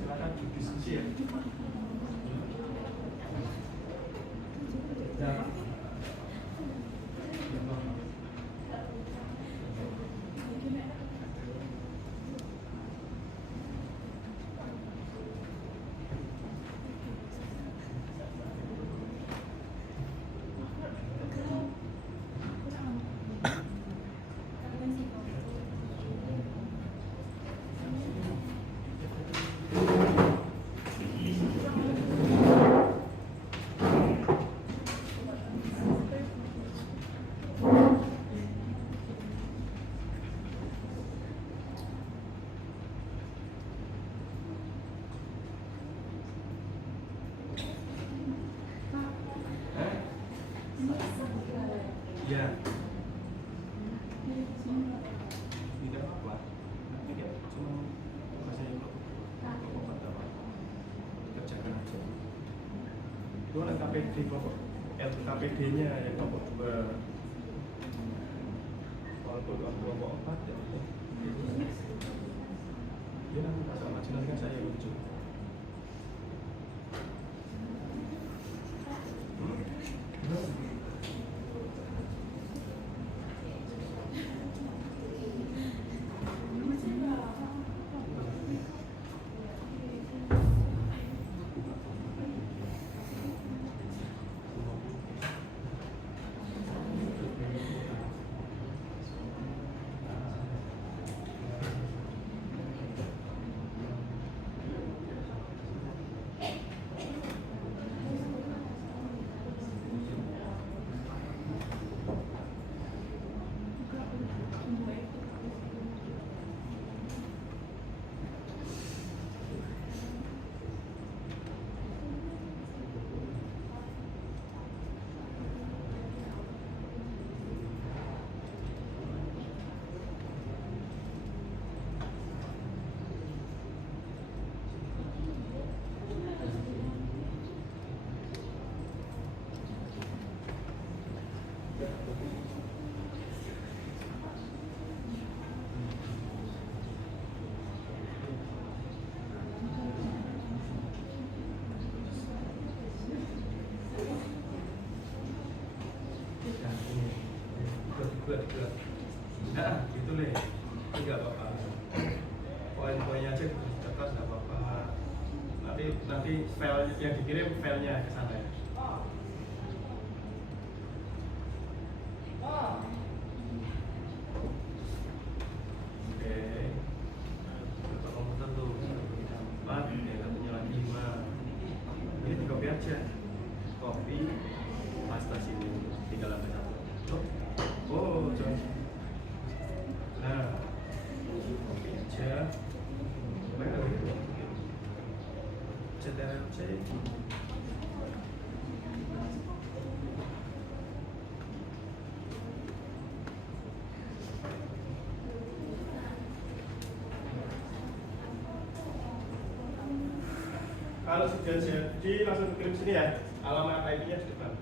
Silakan diskusi ya. Ya. Tidak apa-apa. Nanti dia cuma tugasnya kelompok pertama. Kerjakan aja. Itu ada KPD kelompok LKPD-nya yang kelompok 2. Walaupun kelompok 4 ya. Dia nanti pas sama nanti kan saya lucu. Good. Nah, gitu deh. Enggak apa-apa. Poin-poinnya aja dicatat, enggak apa-apa. Nanti file yang dikirim filenya ke sana ya. Oke. aja. Copy, paste sini, tinggal ambil satu. Oh, John. Nah, copy aja. Ctrl C. Kalau sudah jadi langsung kirim sini ya, alamat IP-nya di depan.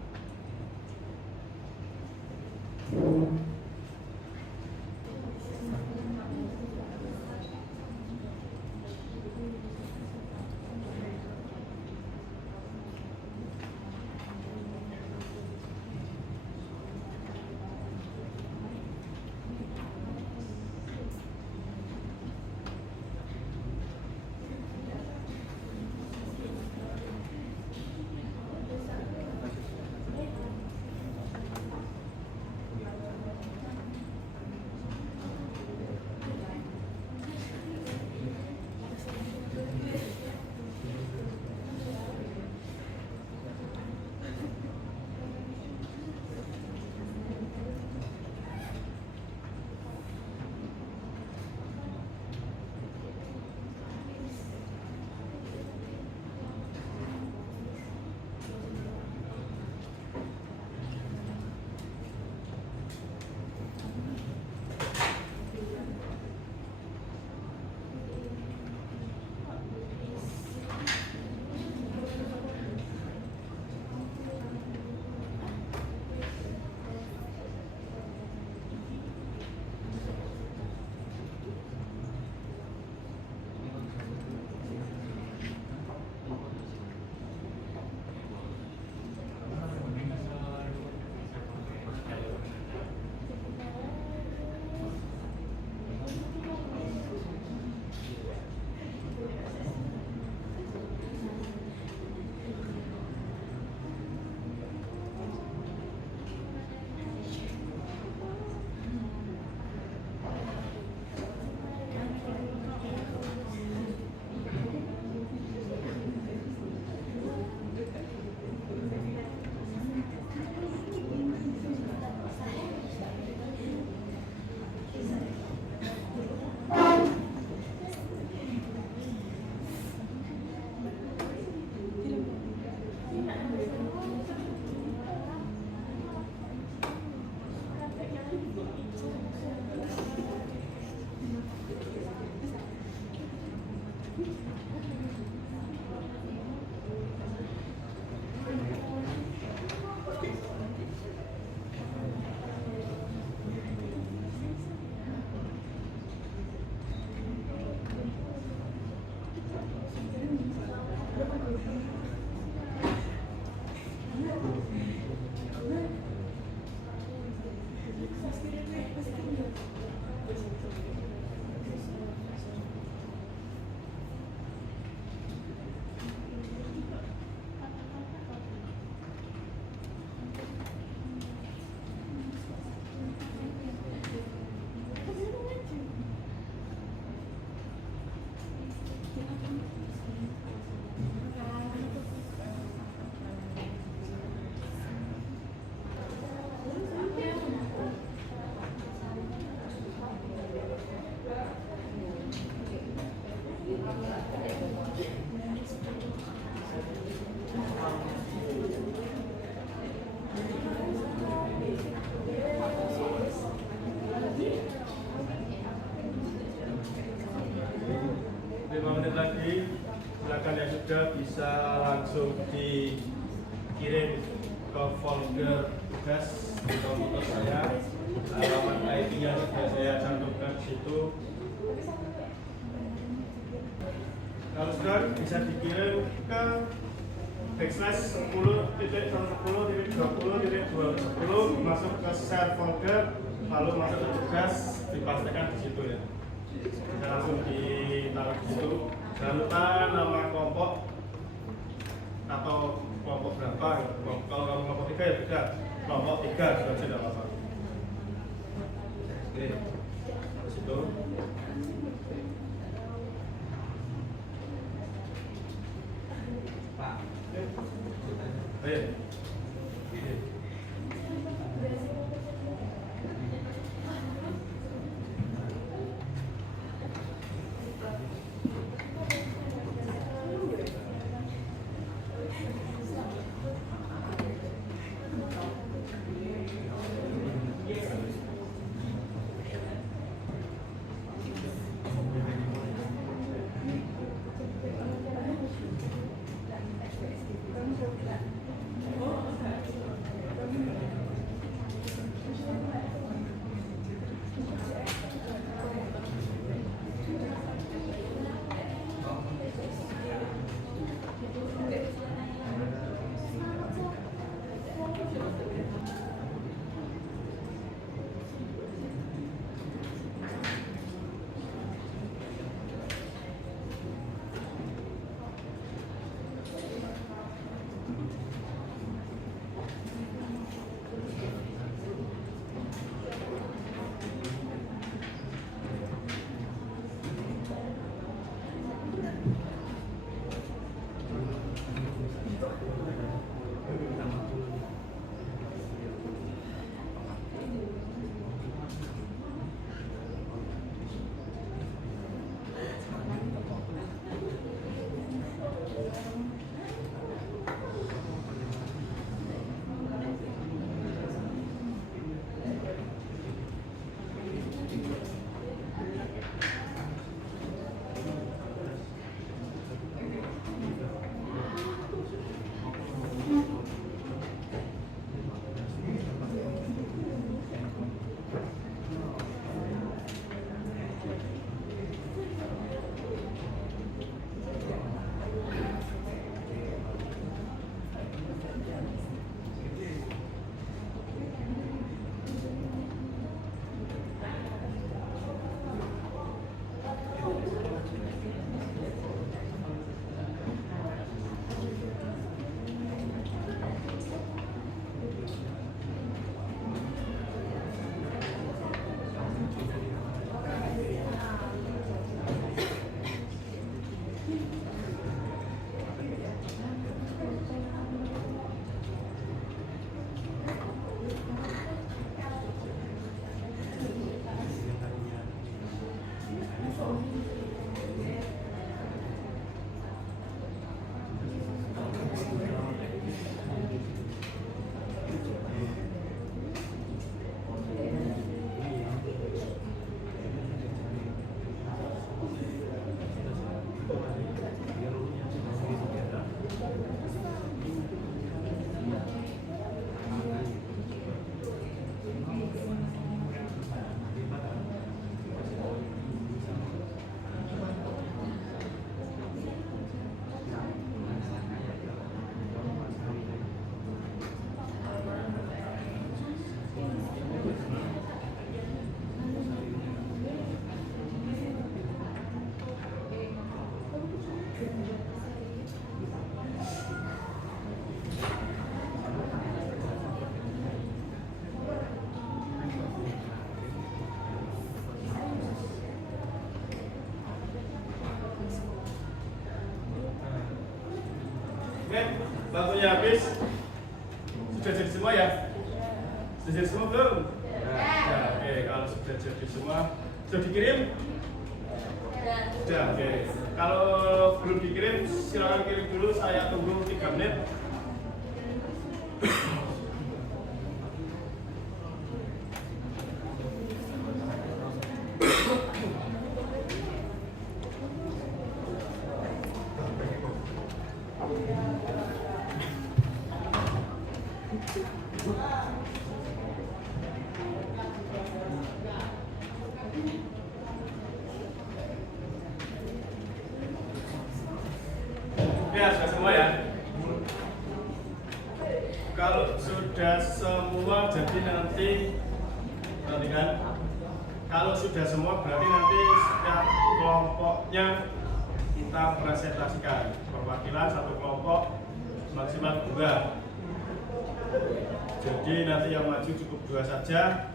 Silakan yang sudah bisa langsung dikirim ke folder tugas di komputer saya. Alamat IP-nya sudah saya cantumkan di situ. Kalau sudah bisa dikirim ke /10.10.20.10 masuk ke share folder, lalu masuk ke tugas, dipastikan di situ ya. Bisa langsung ditaruh di situ. Jangan lupa nama kelompok atau kelompok berapa. Kalau kamu kelompok 3 ya beda. Kelompok 3 sudah tidak apa-apa. Oke, di situ. Pak, Ayo. Oke, waktunya habis. Sudah jadi semua ya? Sudah jadi semua belum? Ya, oke. Kalau sudah jadi semua, sudah dikirim? Sudah, oke. Kalau belum dikirim, silakan kirim dulu. Saya tunggu 3 menit. Ya, sudah semua ya. Kalau sudah semua, jadi nanti perhatikan. Kalau sudah semua, berarti nanti setiap kelompoknya kita presentasikan. Perwakilan satu kelompok maksimal 2. Jadi nanti yang maju cukup 2 saja.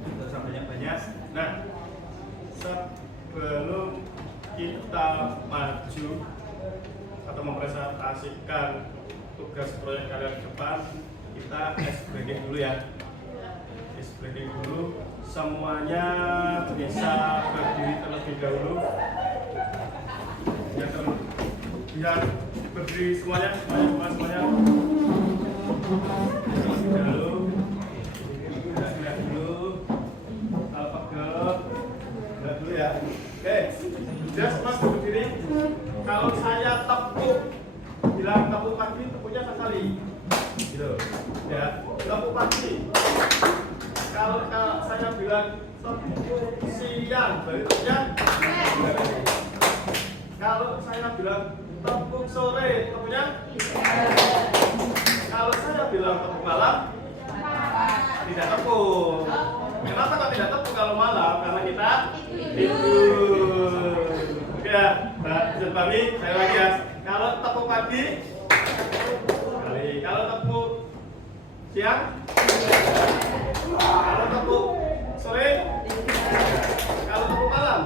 Tidak usah banyak-banyak. Nah, sebelum kita maju atau mempresentasikan tugas proyek kalian ke depan, kita ice breaking dulu ya. Ice breaking dulu, semuanya bisa berdiri terlebih dahulu. Biar berdiri semuanya. Terlebih dahulu. Lihat dulu. Kalau pegel, lihat dulu ya. Oke, sudah semua berdiri. Kalau saya tepuk, bilang tepuk pagi, tepuknya sekali. Gitu. Ya, tepuk pagi. Kalau saya bilang tepuk siang, berarti tepuknya. Kalau saya bilang tepuk sore, tepuknya. Kalau saya bilang tepuk malam, tidak tepuk. Kenapa kok tidak tepuk kalau malam? Karena kita tidur. Oke ya, Pak Bami, saya lagi ya. Kalau tepuk pagi, sekali. Kalau tepuk siang, kalau tepuk sore, kalau tepuk malam,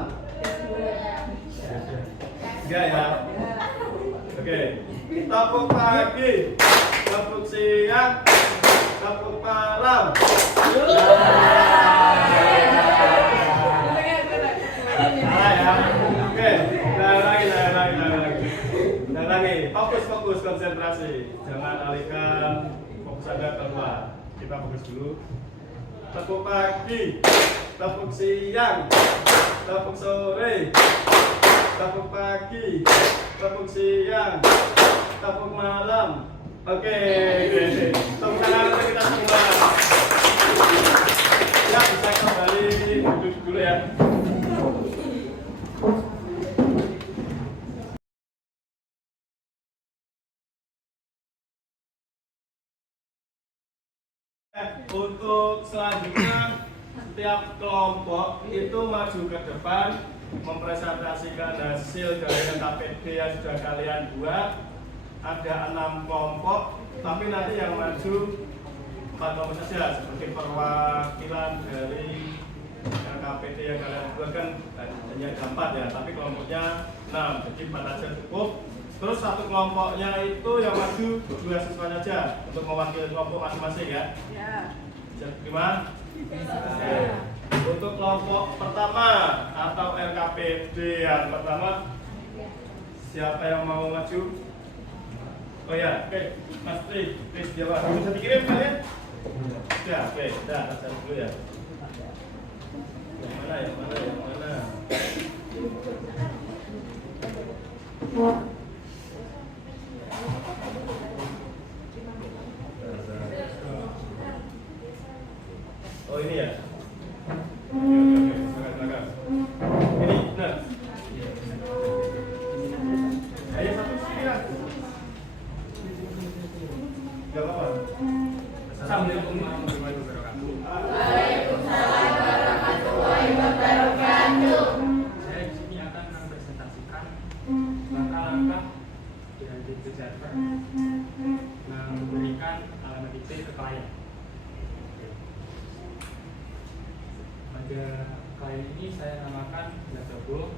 enggak ya. Oke, tepuk pagi, tepuk siang, tepuk malam. Lagi, fokus, konsentrasi. Jangan alihkan fokus Anda keluar. Kita fokus dulu. Tepuk pagi, tepuk siang, tepuk sore, tepuk pagi, tepuk siang, tepuk malam. Oke. Tepuk tangan untuk kita semua. Ya, bisa kembali duduk dulu ya. Untuk selanjutnya, setiap kelompok itu maju ke depan mempresentasikan hasil dari KPD yang sudah kalian buat. Ada 6 kelompok, tapi nanti yang maju 4 kelompok saja, seperti perwakilan dari KPD yang kalian buat kan hanya 4 ya, tapi kelompoknya 6, jadi 4 saja cukup. Terus satu kelompoknya itu yang maju 2 siswanya aja untuk mewakili kelompok masing-masing ya. Ya. Gimana? Ya. Untuk kelompok pertama atau RKPD yang pertama, siapa yang mau maju? Oh ya, oke, Mas Tri, please jawab. Bisa dikirim kalian? Ya, oke, kita cari dulu ya. Yang mana? Oh ini ya. Oke, silakan. Ini benar. Ayo satu sini lah. Gak apa-apa. Assalamualaikum warahmatullahi wabarakatuh. Waalaikumsalam warahmatullahi wabarakatuh. Saya di sini akan mempresentasikan langkah-langkah dari developer memberikan alamat IP ke klien. Pada klien ini saya namakan Letterbo.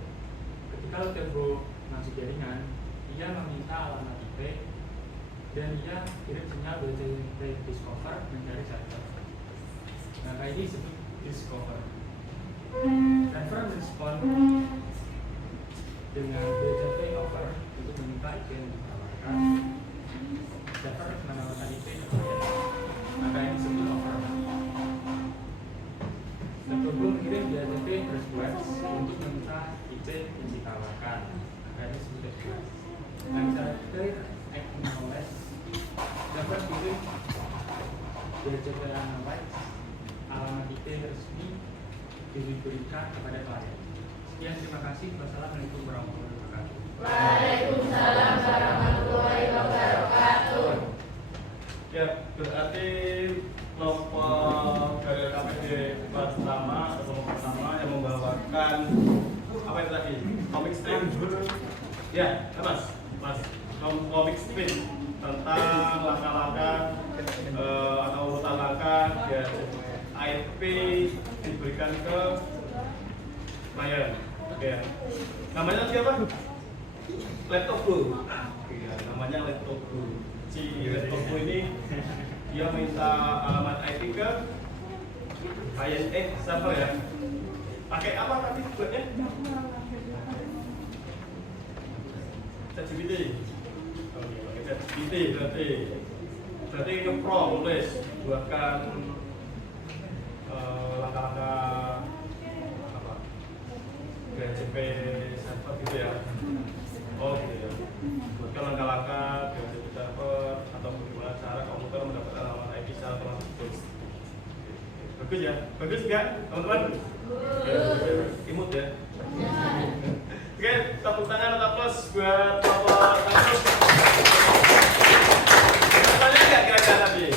Ketika Letterbo masuk jaringan, ia meminta alamat IP dan ia kirim sinyal BCP discover mencari server. Nah, ini disebut discover. Server merespon dengan BCP over untuk meminta IP yang ditawarkan. Server menawarkan IP ke klien. Maka ini disebut over. Letterbo mengirim BCP request untuk meminta IP yang ditawarkan. Maka ini disebut request. Dan server acknowledge dapat kirim BCP analyze alamat IP resmi diberikan kepada klien. Sekian, terima kasih. Wassalamualaikum warahmatullahi wabarakatuh. Waalaikumsalam warahmatullahi wabarakatuh. Ya, berarti kelompok dari KPD pertama atau kelompok pertama yang membawakan apa itu tadi? Comic strip. Ya, Mas. Comic strip tentang langkah-langkah atau urutan langkah ya, IP diberikan ke klien. Oke. Namanya siapa? Laptop Bro. Iya, namanya Laptop Bro. Toko ini dia minta alamat IP ke server ya. Pakai apa tadi buatnya? ChatGPT. Oke, pakai ChatGPT berarti nge-prompt nulis buatkan langkah-langkah apa? PHP server gitu ya. Oh gitu ya. Buatkan langkah-langkah PHP server atau bagaimana cara komputer mendapatkan alamat IP secara otomatis. Bagus ya? Bagus nggak teman-teman? Imut ya? Oke, tepuk tangan atau plus buat Bapak Tangkus. Pertanyaan nggak kira-kira tadi?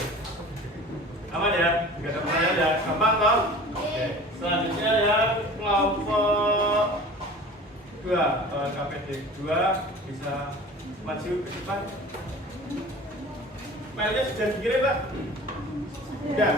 Aman ya? Nggak ada pertanyaan ya? Gampang toh? Oke. Selanjutnya yang kelompok 2 KPD 2 bisa maju ke depan. Filenya sudah dikirim Pak? Sudah.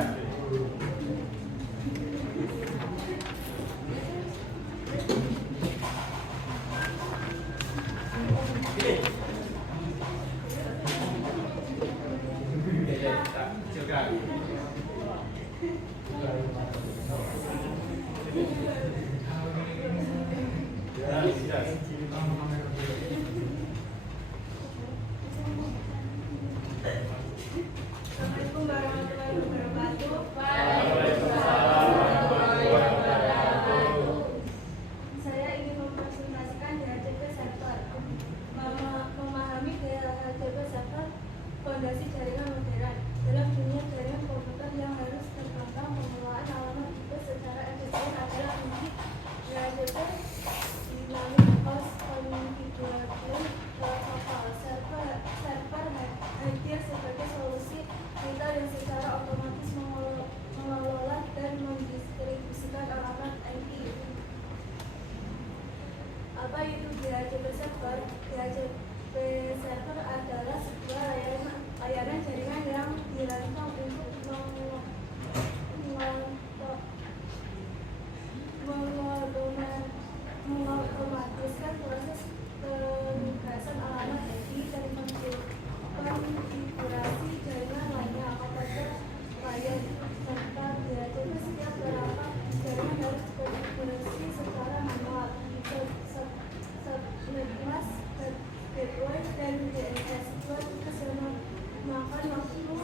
Assalamualaikum warahmatullahi wabarakatuh. Saya ingin mempresentasikan DHCP server. Memahami DHCP server, fondasi jaringan modern. Dalam dunia jaringan komputer yang harus terkembang, pengelolaan alamat IP secara efisien adalah kunci. DHCP Dynamic Host Configuration Protocol server hadir sebagai solusi kita yang secara otomatis mengelola dan mendistribusikan alamat IP. Apa itu DHCP server? DHCP server adalah sebuah layanan jaringan yang dirancang untuk mengotomatiskan proses penugasan alamat IP dan konfigurasi jaringan lainnya kepada klien. Tanpa DHCP, setiap perangkat jaringan harus dikonfigurasi secara manual. Subnet, gateway, dan DNS makan waktu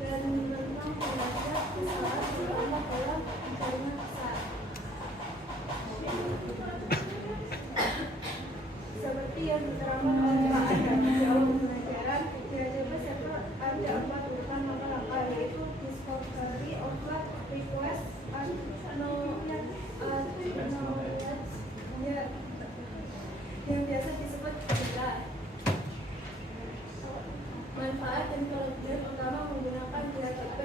dan rentang belajar saat berada dalam jaringan besar. Seperti yang diterangkan oleh Pak Adam di awal pembelajaran, DHCP server ada 4 urutan langkah-langkah, yaitu discovery, offload, request, yang biasa disebut delay. Manfaat dan kelebihan utama menggunakan DHCP: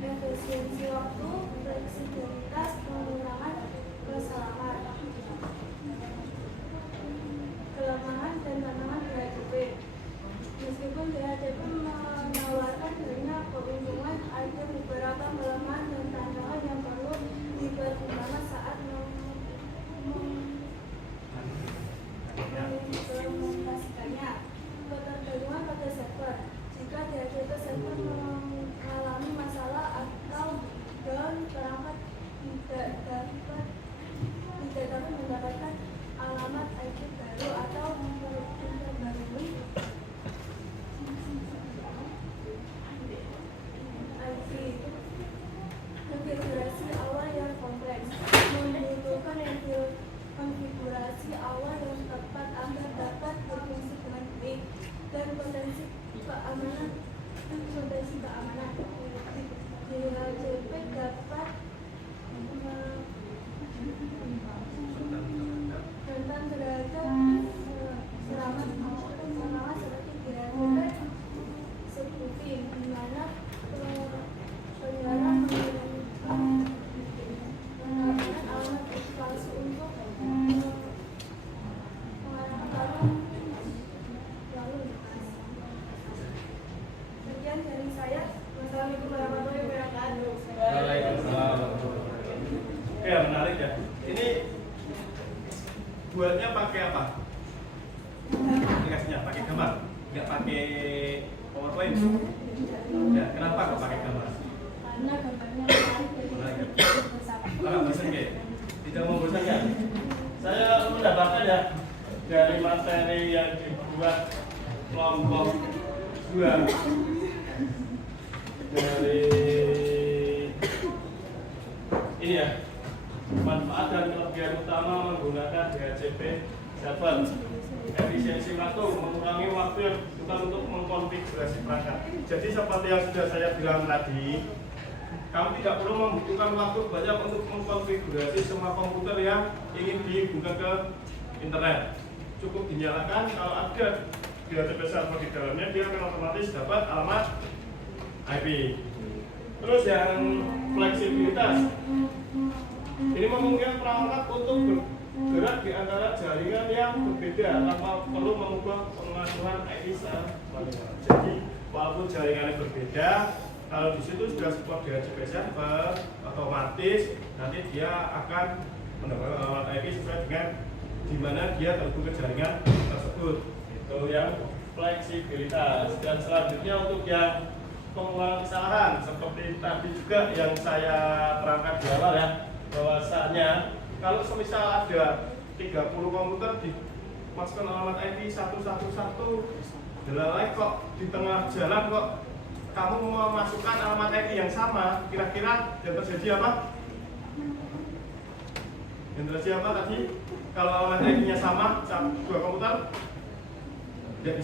efisiensi waktu, fleksibilitas, pengurangan kesalahan. Kelemahan dan tantangan DHCP. Meskipun DHCP menawarkan banyak keuntungan, ada beberapa kelemahan dan tantangan yang perlu dipertimbangkan saat mengimplementasikannya. Ketergantungan pada server. Jika DHCP server mengalami masalah atau down, perangkat tidak dapat mendapatkan alamat IP baru atau memperbarui IP. Konfigurasi awal yang kompleks membutuhkan konfigurasi awal yang tepat agar dapat berfungsi dengan baik dan potensi keamanan. DHCP dapat rentan terhadap serangan seperti DHCP spoofing, di mana penyerang menggunakan alamat palsu untuk mengarahkan lalu lintas. Sekian dari saya. Wassalamualaikum warahmatullahi wabarakatuh. aplikasinya pakai gambar, nggak pakai PowerPoint. Ya, kenapa kok pakai gambar? Karena gambarnya menarik dan Bosan ya? Tidak membosankan. Saya mendapatkan ya dari materi yang dibuat kelompok 2 dari ini ya, manfaat dan kelebihan utama menggunakan DHCP server. Efisiensi waktu, mengurangi waktu yang bukan untuk mengkonfigurasi perangkat. Jadi seperti yang sudah saya bilang tadi, kamu tidak perlu membutuhkan waktu banyak untuk mengkonfigurasi semua komputer yang ingin dibuka ke internet. Cukup dinyalakan, kalau ada DHCP server di dalamnya, dia akan otomatis dapat alamat IP. Terus yang fleksibilitas, ini memungkinkan perangkat untuk bergerak di antara jaringan yang berbeda tanpa perlu mengubah pengaturan IP secara manual. Jadi walaupun jaringannya berbeda, kalau di situ sudah support DHCP server, otomatis nanti dia akan mendapatkan alamat IP sesuai dengan di mana dia terhubung ke jaringan tersebut. Itu yang fleksibilitas. Dan selanjutnya untuk yang pengulangan kesalahan, seperti tadi juga yang saya terangkan di awal ya, bahwasanya kalau semisal ada 30 komputer dimasukkan alamat IP 111, delay kok di tengah jalan kok kamu memasukkan alamat IP yang sama, kira-kira yang terjadi apa? Yang terjadi apa tadi? Kalau alamat IP-nya sama, 2 komputer tidak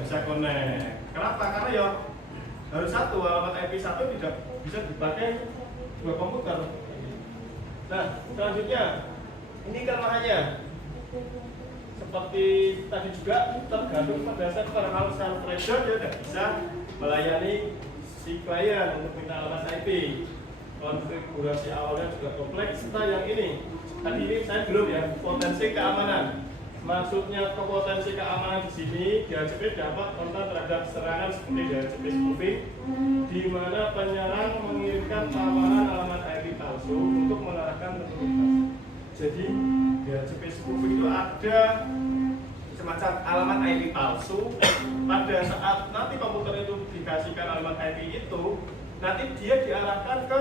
bisa connect. Kenapa? Karena ya harus satu, alamat IP 1 tidak bisa dipakai 2 komputer. Nah, selanjutnya ini kelemahannya seperti tadi juga tergantung pada server. Kalau server dia tidak bisa melayani si klien untuk minta alamat IP. Konfigurasi awalnya juga kompleks. Nah, yang ini tadi ini saya belum ya, potensi keamanan. Maksudnya ke potensi keamanan di sini, DHCP dapat kontak terhadap serangan seperti DHCP spoofing, di mana penyerang mengirimkan tawaran alamat IP palsu untuk mengarahkan notifikasi. Jadi DHCP spoofing itu ada semacam alamat IP palsu. Pada saat nanti komputer itu dikasihkan alamat IP itu, nanti dia diarahkan ke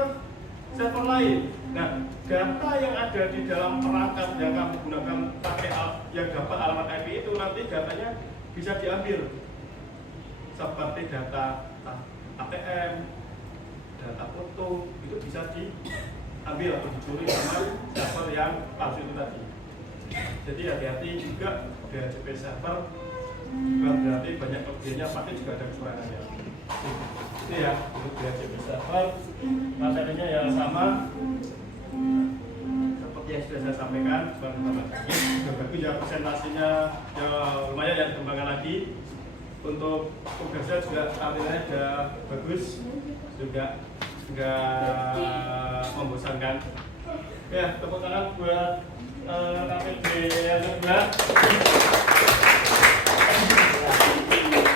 server lain. Nah, data yang ada di dalam perangkat yang kamu gunakan pakai yang dapat alamat IP itu nanti datanya bisa diambil seperti data ATM, data foto itu bisa diambil atau dicuri sama server yang palsu itu tadi. Jadi hati-hati juga DHCP server, bukan berarti banyak kelebihannya, pasti juga ada kekurangannya. Itu ya untuk DHCP server, materinya yang sama seperti yang sudah saya sampaikan. Teman-teman sudah bagus ya presentasinya, ya lumayan ya kembangkan lagi. Untuk tugasnya juga tampilannya sudah bagus, juga nggak membosankan. Ya, tepuk tangan buat KPD yang kedua.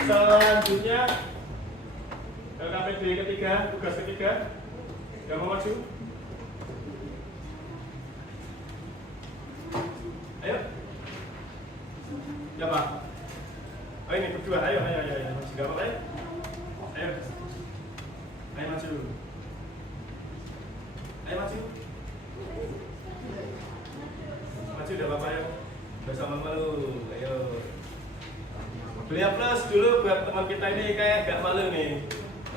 Selanjutnya KPD ketiga, tugas ketiga. Yang mau maju? Ayo. Ya Pak. Oh ini berdua, ayo maju, gak apa-apa ya? Ayo maju. Ayo maju. Maju udah apa-apa ya? Gak usah malu, ayo. Beli plus dulu buat teman kita ini kayak gak malu nih.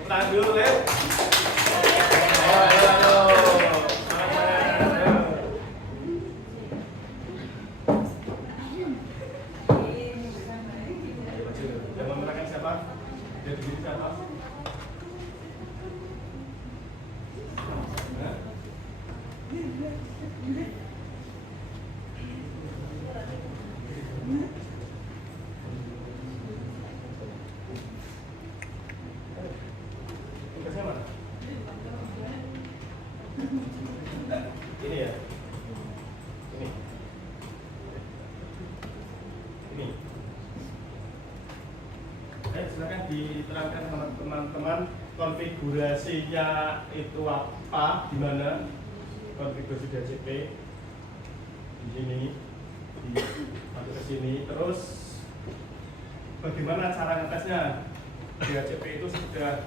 Tangan dulu ya. Ayo. Yang memenangkan siapa? Jadi diri siapa? Tugasnya mana? Ini ya. Ini. Silakan diterangkan teman-teman konfigurasinya itu apa, di mana konfigurasi DHCP di sini di aplikasi sini. Terus bagaimana cara ngetesnya? DHCP itu sudah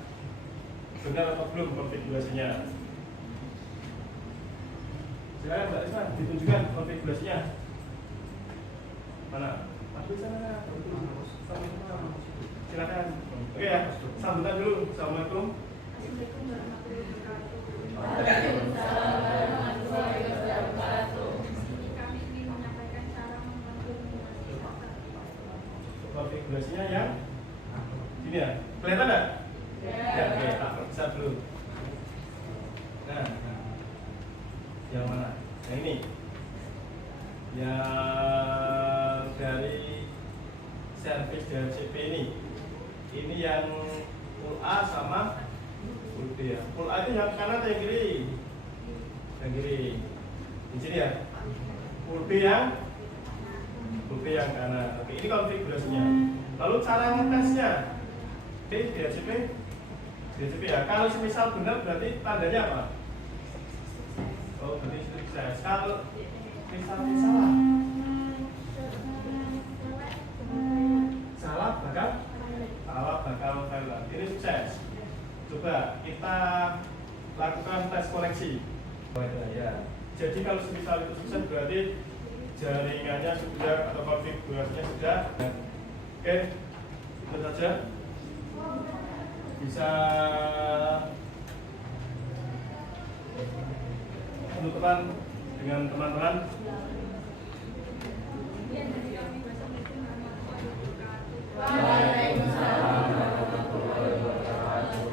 benar atau belum konfigurasinya? Silakan Mbak Risma, ditunjukkan konfigurasinya. Mana? Tapi sana. Silakan. Oke ya, sambutan dulu. Assalamualaikum. Assalamualaikum warahmatullahi wabarakatuh. Waalaikumsalam warahmatullahi wabarakatuh. Di sini kami ingin menyampaikan cara mengkonfigurasi Konfigurasinya yang ini ya. Kelihatan nggak? Ya, oke, tak bisa dulu. Nah, yang mana? Yang ini. Yang dari service DHCP ini. Ini yang pool A sama pool B ya. Pool A itu yang kanan atau yang kiri? Yang kiri. Di sini ya. Pool B yang kanan. Oke, ini konfigurasinya. Lalu cara ngetesnya. DHCP ya. Kalau semisal benar berarti tandanya apa? Oh, berarti sukses. Kalau misalnya salah bakal fail. Ini sukses. Coba kita lakukan tes koneksi. Ya. Jadi kalau semisal itu sukses berarti jaringannya sudah atau konfigurasinya sudah. Oke, itu saja. Bisa penutupan dengan teman-teman. Waalaikumsalam warahmatullahi wabarakatuh.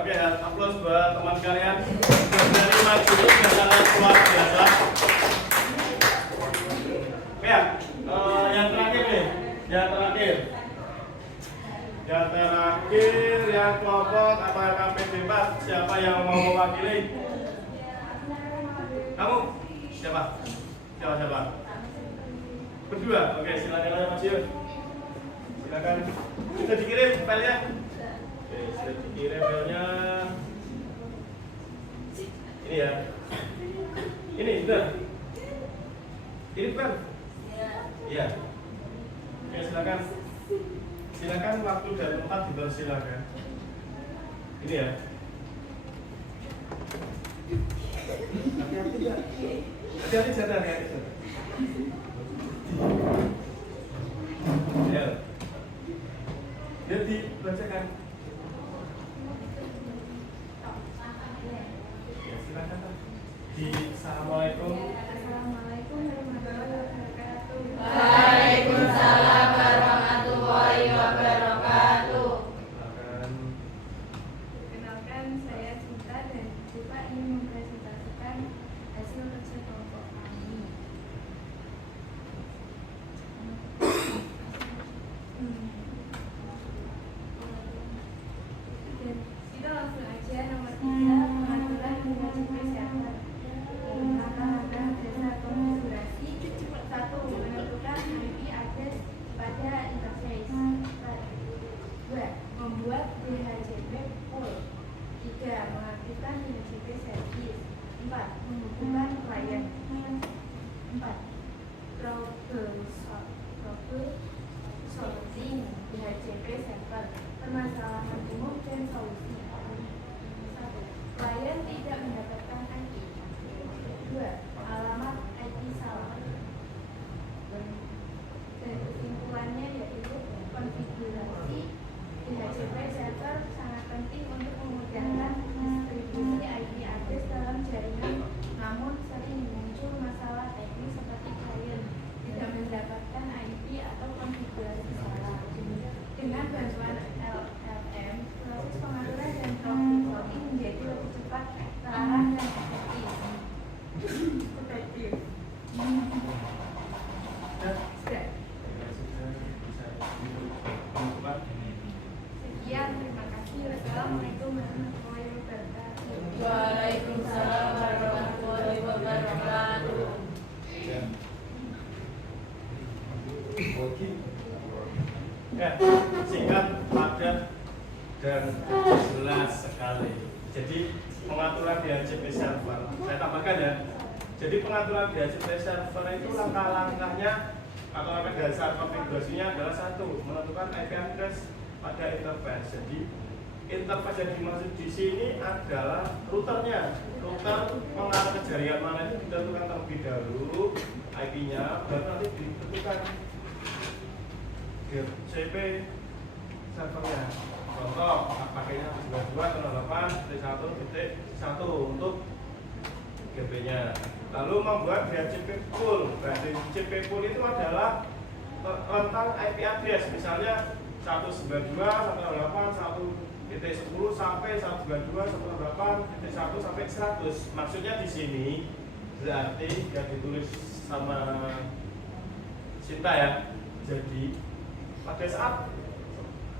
Oke, aplaus buat teman kalian dari maju dengan sangat luar biasa. Oke ya, yang terakhir nih, yang kelompok atau LKPD 4, siapa yang mau mewakili? Kamu? Siapa? Berdua? Oke, silakan aja Mas Yus. Silakan. Sudah dikirim filenya? Oke, sudah dikirim filenya. Ini ya. Ini sudah. Ini bukan? Iya. Oke, silakan. Silakan waktu dan tempat dipersilakan. Ini ya. Hati-hati jatah ya. Ya. Jadi bacakan. Ya, silakan. Assalamualaikum. Assalamualaikum warahmatullahi wabarakatuh. Waalaikumsalam warahmatullahi wabarakatuh. Silakan. Perkenalkan, saya Sinta dan Bapak ingin mempresentasikan hasil kerja kelompok kami. Dan kita langsung aja nomor 3, pengaturan DHCP server. Langkah-langkah dasar konfigurasi. 1. Menentukan IP address pada interface. 2. Membuat DHCP pool. 3. Mengaktifkan DHCP service. 4. Menghubungkan klien. 4. Troubleshooting DHCP server, permasalahan umum dan solusi. 1. Klien tidak mendapatkan IP. 2. Alamat IP salah. Dan kesimpulannya yaitu konfigurasi DHCP server sangat penting untuk memudahkan distribusi IP address dalam jaringan, namun sering muncul masalah teknis seperti klien tidak mendapatkan IP atau konfigurasi salah. Dengan bantuan LLM, proses pengaturan dan troubleshooting menjadi lebih cepat, terarah dan efektif. Sudah. Sekian, terima kasih. Wassalamualaikum warahmatullahi wabarakatuh. Waalaikumsalam warahmatullahi wabarakatuh. Ya, singkat, padat, dan jelas sekali. Jadi pengaturan DHCP server, saya tambahkan ya, Jadi pengaturan DHCP server itu langkah-langkahnya atau langkah dasar konfigurasinya adalah satu, menentukan IP address pada interface. Jadi interface yang dimaksud di sini adalah routernya. Router mengarah ke jaringan mana itu ditentukan terlebih dahulu IP-nya, baru nanti ditentukan DHCP servernya. Contoh, pakainya 92.168.1.1 untuk GP-nya. Lalu membuat DHCP pool. Nah, DHCP pool itu adalah rentang IP address, misalnya 192.168.1.10 sampai 192.168.1 sampai 100. Maksudnya di sini berarti yang ditulis sama Sinta ya. Jadi pada saat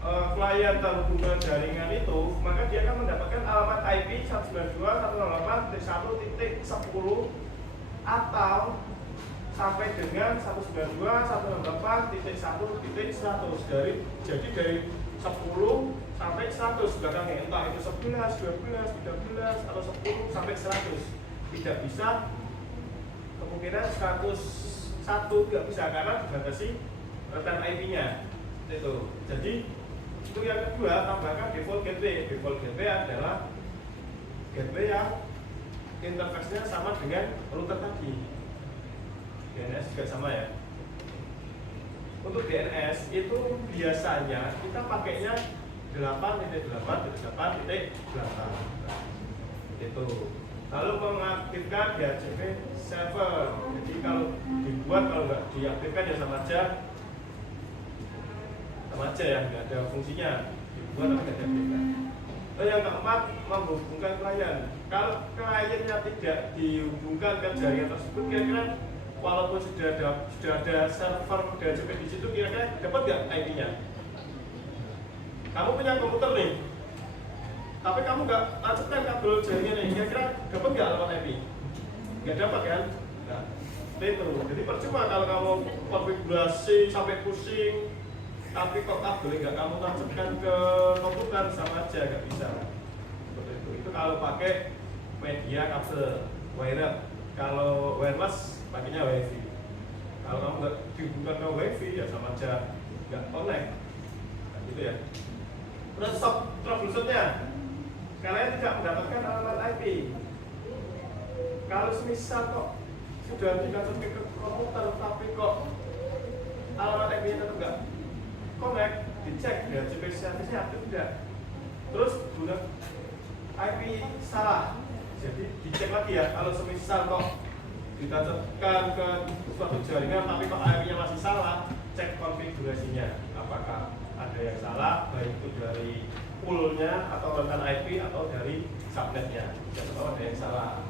klien terhubung ke jaringan itu, maka dia akan mendapatkan alamat IP 192.168.1.10 atau sampai dengan 192.168.1.100 jadi dari 10 sampai 100 belakangnya, entah itu 11, 12, 13 atau 10 sampai 100. Tidak bisa kemungkinan 101 tidak bisa karena dibatasi rentan IP-nya itu. Jadi untuk yang kedua, tambahkan default gateway. Default gateway adalah gateway yang interface-nya sama dengan router tadi. DNS juga sama ya. Untuk DNS itu biasanya kita pakainya 8.8.8.8 itu. Lalu mengaktifkan DHCP server. Jadi kalau dibuat, kalau nggak diaktifkan ya sama aja ya, nggak ada fungsinya. Dibuat tapi nggak diaktifkan. Lalu yang keempat, menghubungkan klien. Kalau kliennya tidak dihubungkan ke jaringan tersebut, kira-kira walaupun sudah ada server DHCP di situ, kira-kira dapat nggak IP-nya? Kamu punya komputer nih, tapi kamu nggak tancapkan kabel jaringan ini, kira-kira dapat nggak alamat IP? Nggak dapat kan? Nah, itu. Jadi percuma kalau kamu konfigurasi sampai pusing, tapi kok kabel nggak kamu tancapkan ke komputer, sama aja nggak bisa. Seperti itu. Itu kalau pakai media kabel wired. Kalau wireless pakainya WiFi. Kalau kamu nggak dihubungkan ke WiFi ya sama aja nggak connect. Nah, gitu ya. Terus troubleshootnya, kalian tidak mendapatkan alamat IP. Kalau semisal kok sudah dikasih ke komputer tapi kok alamat IP-nya tetap nggak connect, dicek ya DHCP servisnya aktif tidak. Terus guna IP salah, jadi dicek lagi ya. Kalau semisal kok ditancapkan ke suatu jaringan tapi kok IP-nya masih salah, cek konfigurasinya apakah ada yang salah, baik itu dari poolnya atau rentan IP atau dari subnetnya. Jangan tahu ada yang salah.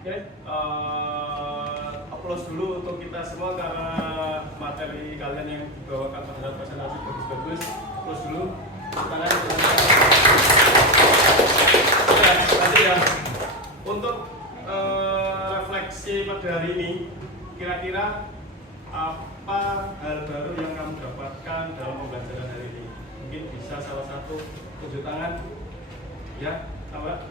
Oke, applause dulu untuk kita semua karena materi kalian yang dibawakan pada presentasi bagus-bagus. Applause dulu. Kalian nanti ya untuk refleksi pada hari ini, kira-kira apa hal baru yang kamu dapatkan dalam pembelajaran hari ini? Mungkin bisa salah satu tunjuk tangan, ya, apa?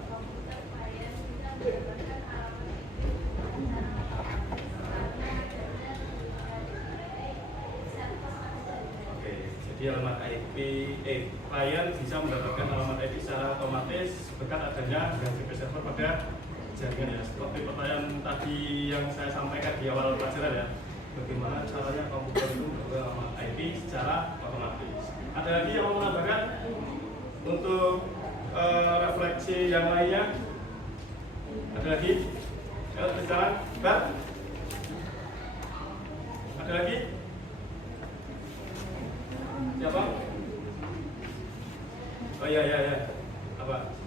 Oke, jadi alamat IP, klien bisa mendapatkan alamat IP secara otomatis berkat adanya DHCP server pada jaringan ya. Seperti pertanyaan tadi yang saya sampaikan di awal pelajaran ya. Bagaimana caranya komputer itu mendapatkan alamat IP secara otomatis. Ada lagi yang mau menambahkan untuk refleksi yang lainnya? Ada lagi? Kalau berjalan, Mbak? Ada lagi? Siapa? Oh iya. Apa?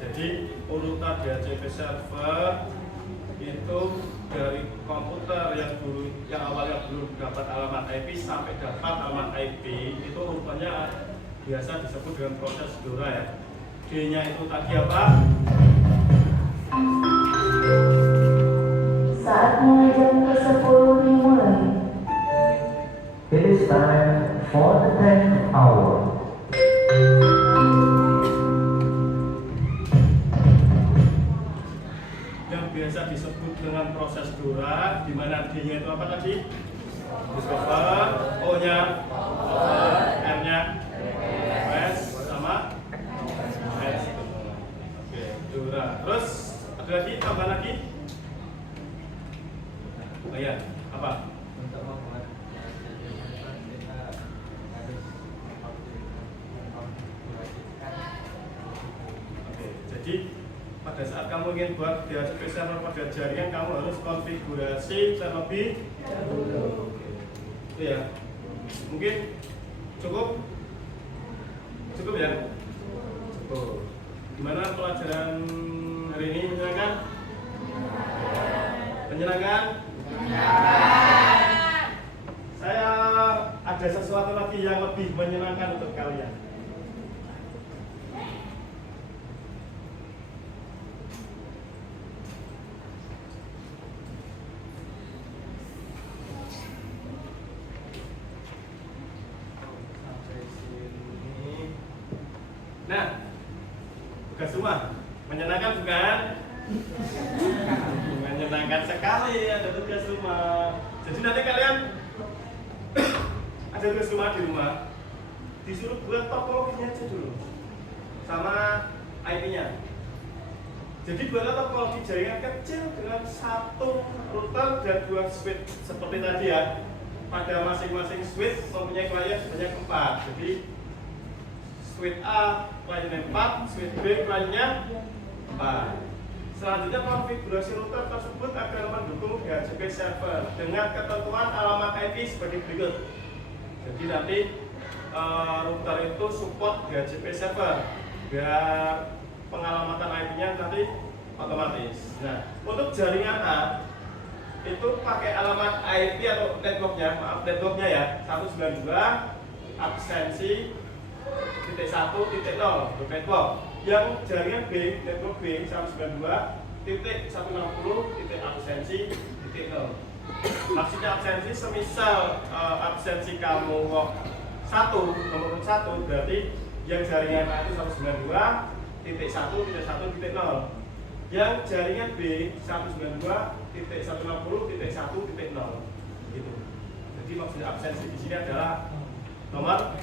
Jadi urutan DHCP server itu dari komputer yang awalnya belum dapat alamat IP sampai dapat alamat IP itu urutannya biasa disebut dengan proses DORA ya. D-nya itu tadi apa? time for the 10th hour. Yang biasa disebut dengan proses Dora, di mana D-nya itu apa tadi? Discover, O-nya R-nya S sama S. Oke, Dora. Terus ada lagi, tambah lagi? Oh iya, apa? Untuk membuat kita harus mengkonfigurasikan. Oke, jadi pada saat kamu ingin buat DHCP server pada jaringan, kamu harus konfigurasi terlebih dahulu. Itu ya. Mungkin cukup ya? Cukup. Gimana pelajaran hari ini, menyenangkan? Menyenangkan? Saya ada sesuatu lagi yang lebih menyenangkan untuk kalian. Sampai sini. Nah, tugas rumah menyenangkan bukan? Menyenangkan sekali ada tugas rumah. Jadi nanti kalian ada tugas rumah di rumah, disuruh buat topologinya aja dulu sama IP-nya. Jadi buatlah topologi jaringan kecil dengan satu router dan dua switch seperti tadi ya. Pada masing-masing switch mempunyai klien sebanyak 4. Jadi switch A kliennya 4, switch B kliennya 4. Selanjutnya konfigurasi router tersebut agar mendukung DHCP server dengan ketentuan alamat IP sebagai berikut. Jadi nanti router itu support DHCP server biar pengalamatan IP-nya nanti otomatis. Nah, untuk jaringan A itu pakai alamat IP atau networknya ya 192 absensi titik 1 titik 0 untuk network. Yang jaringan B, network B 192 titik 160 titik absensi titik 0. Maksudnya absensi semisal absensi kamu nomor 1 berarti yang jaringan A itu 192 titik 1 titik 1 titik 0. Yang jaringan B 192 titik 160 titik 1 titik 0 gitu. Jadi maksudnya absensi di sini adalah nomor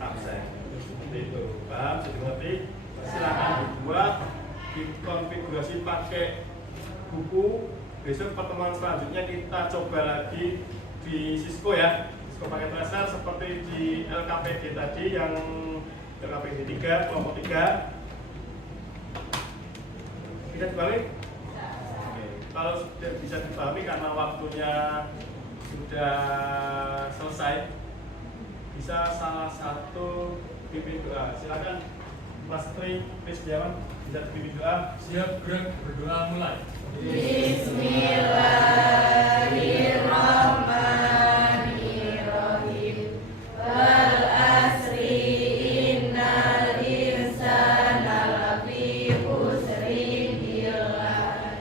absen. Seperti itu. Paham? Sudah mengerti? Silakan dibuat, dikonfigurasi pakai buku. Besok pertemuan selanjutnya kita coba lagi di Cisco ya. Cisco pakai tracer seperti di LKPD tadi yang LKPD 3 kelompok 3. Bisa dibalik? Oke. Kalau sudah bisa dipahami karena waktunya sudah selesai, bisa salah satu pimpin doa. Silakan Mas Tri Setiawan bisa pimpin doa. Siap, gerak, berdoa mulai. Bismillahirrahmanirrahim. Wal asri innal insana lafi khusrin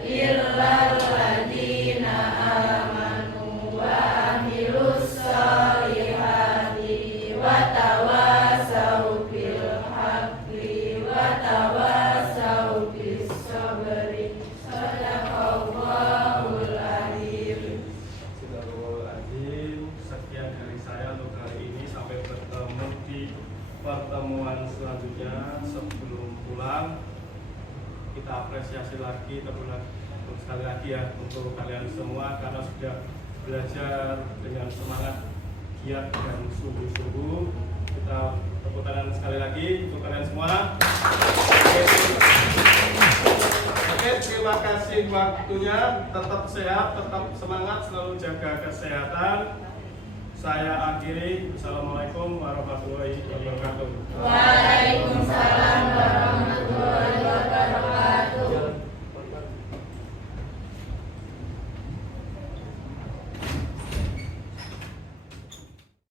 illal ladzina amanu wa amilus solihati wa tawasau bil haqqi wa tawasau bis sabri. Sadaqallahul azim. Astagfirullahaladzim. Sekian dari saya untuk hari ini. Sampai bertemu di pertemuan selanjutnya. Sebelum pulang, kita apresiasi lagi sekali lagi ya untuk kalian semua karena sudah belajar dengan semangat, giat dan sungguh-sungguh. Kita tepuk tangan sekali lagi untuk kalian semua. Oke, terima kasih waktunya. Tetap sehat, tetap semangat, selalu jaga kesehatan. Saya akhiri. Assalamualaikum warahmatullahi wabarakatuh. Waalaikumsalam warahmatullahi wabarakatuh.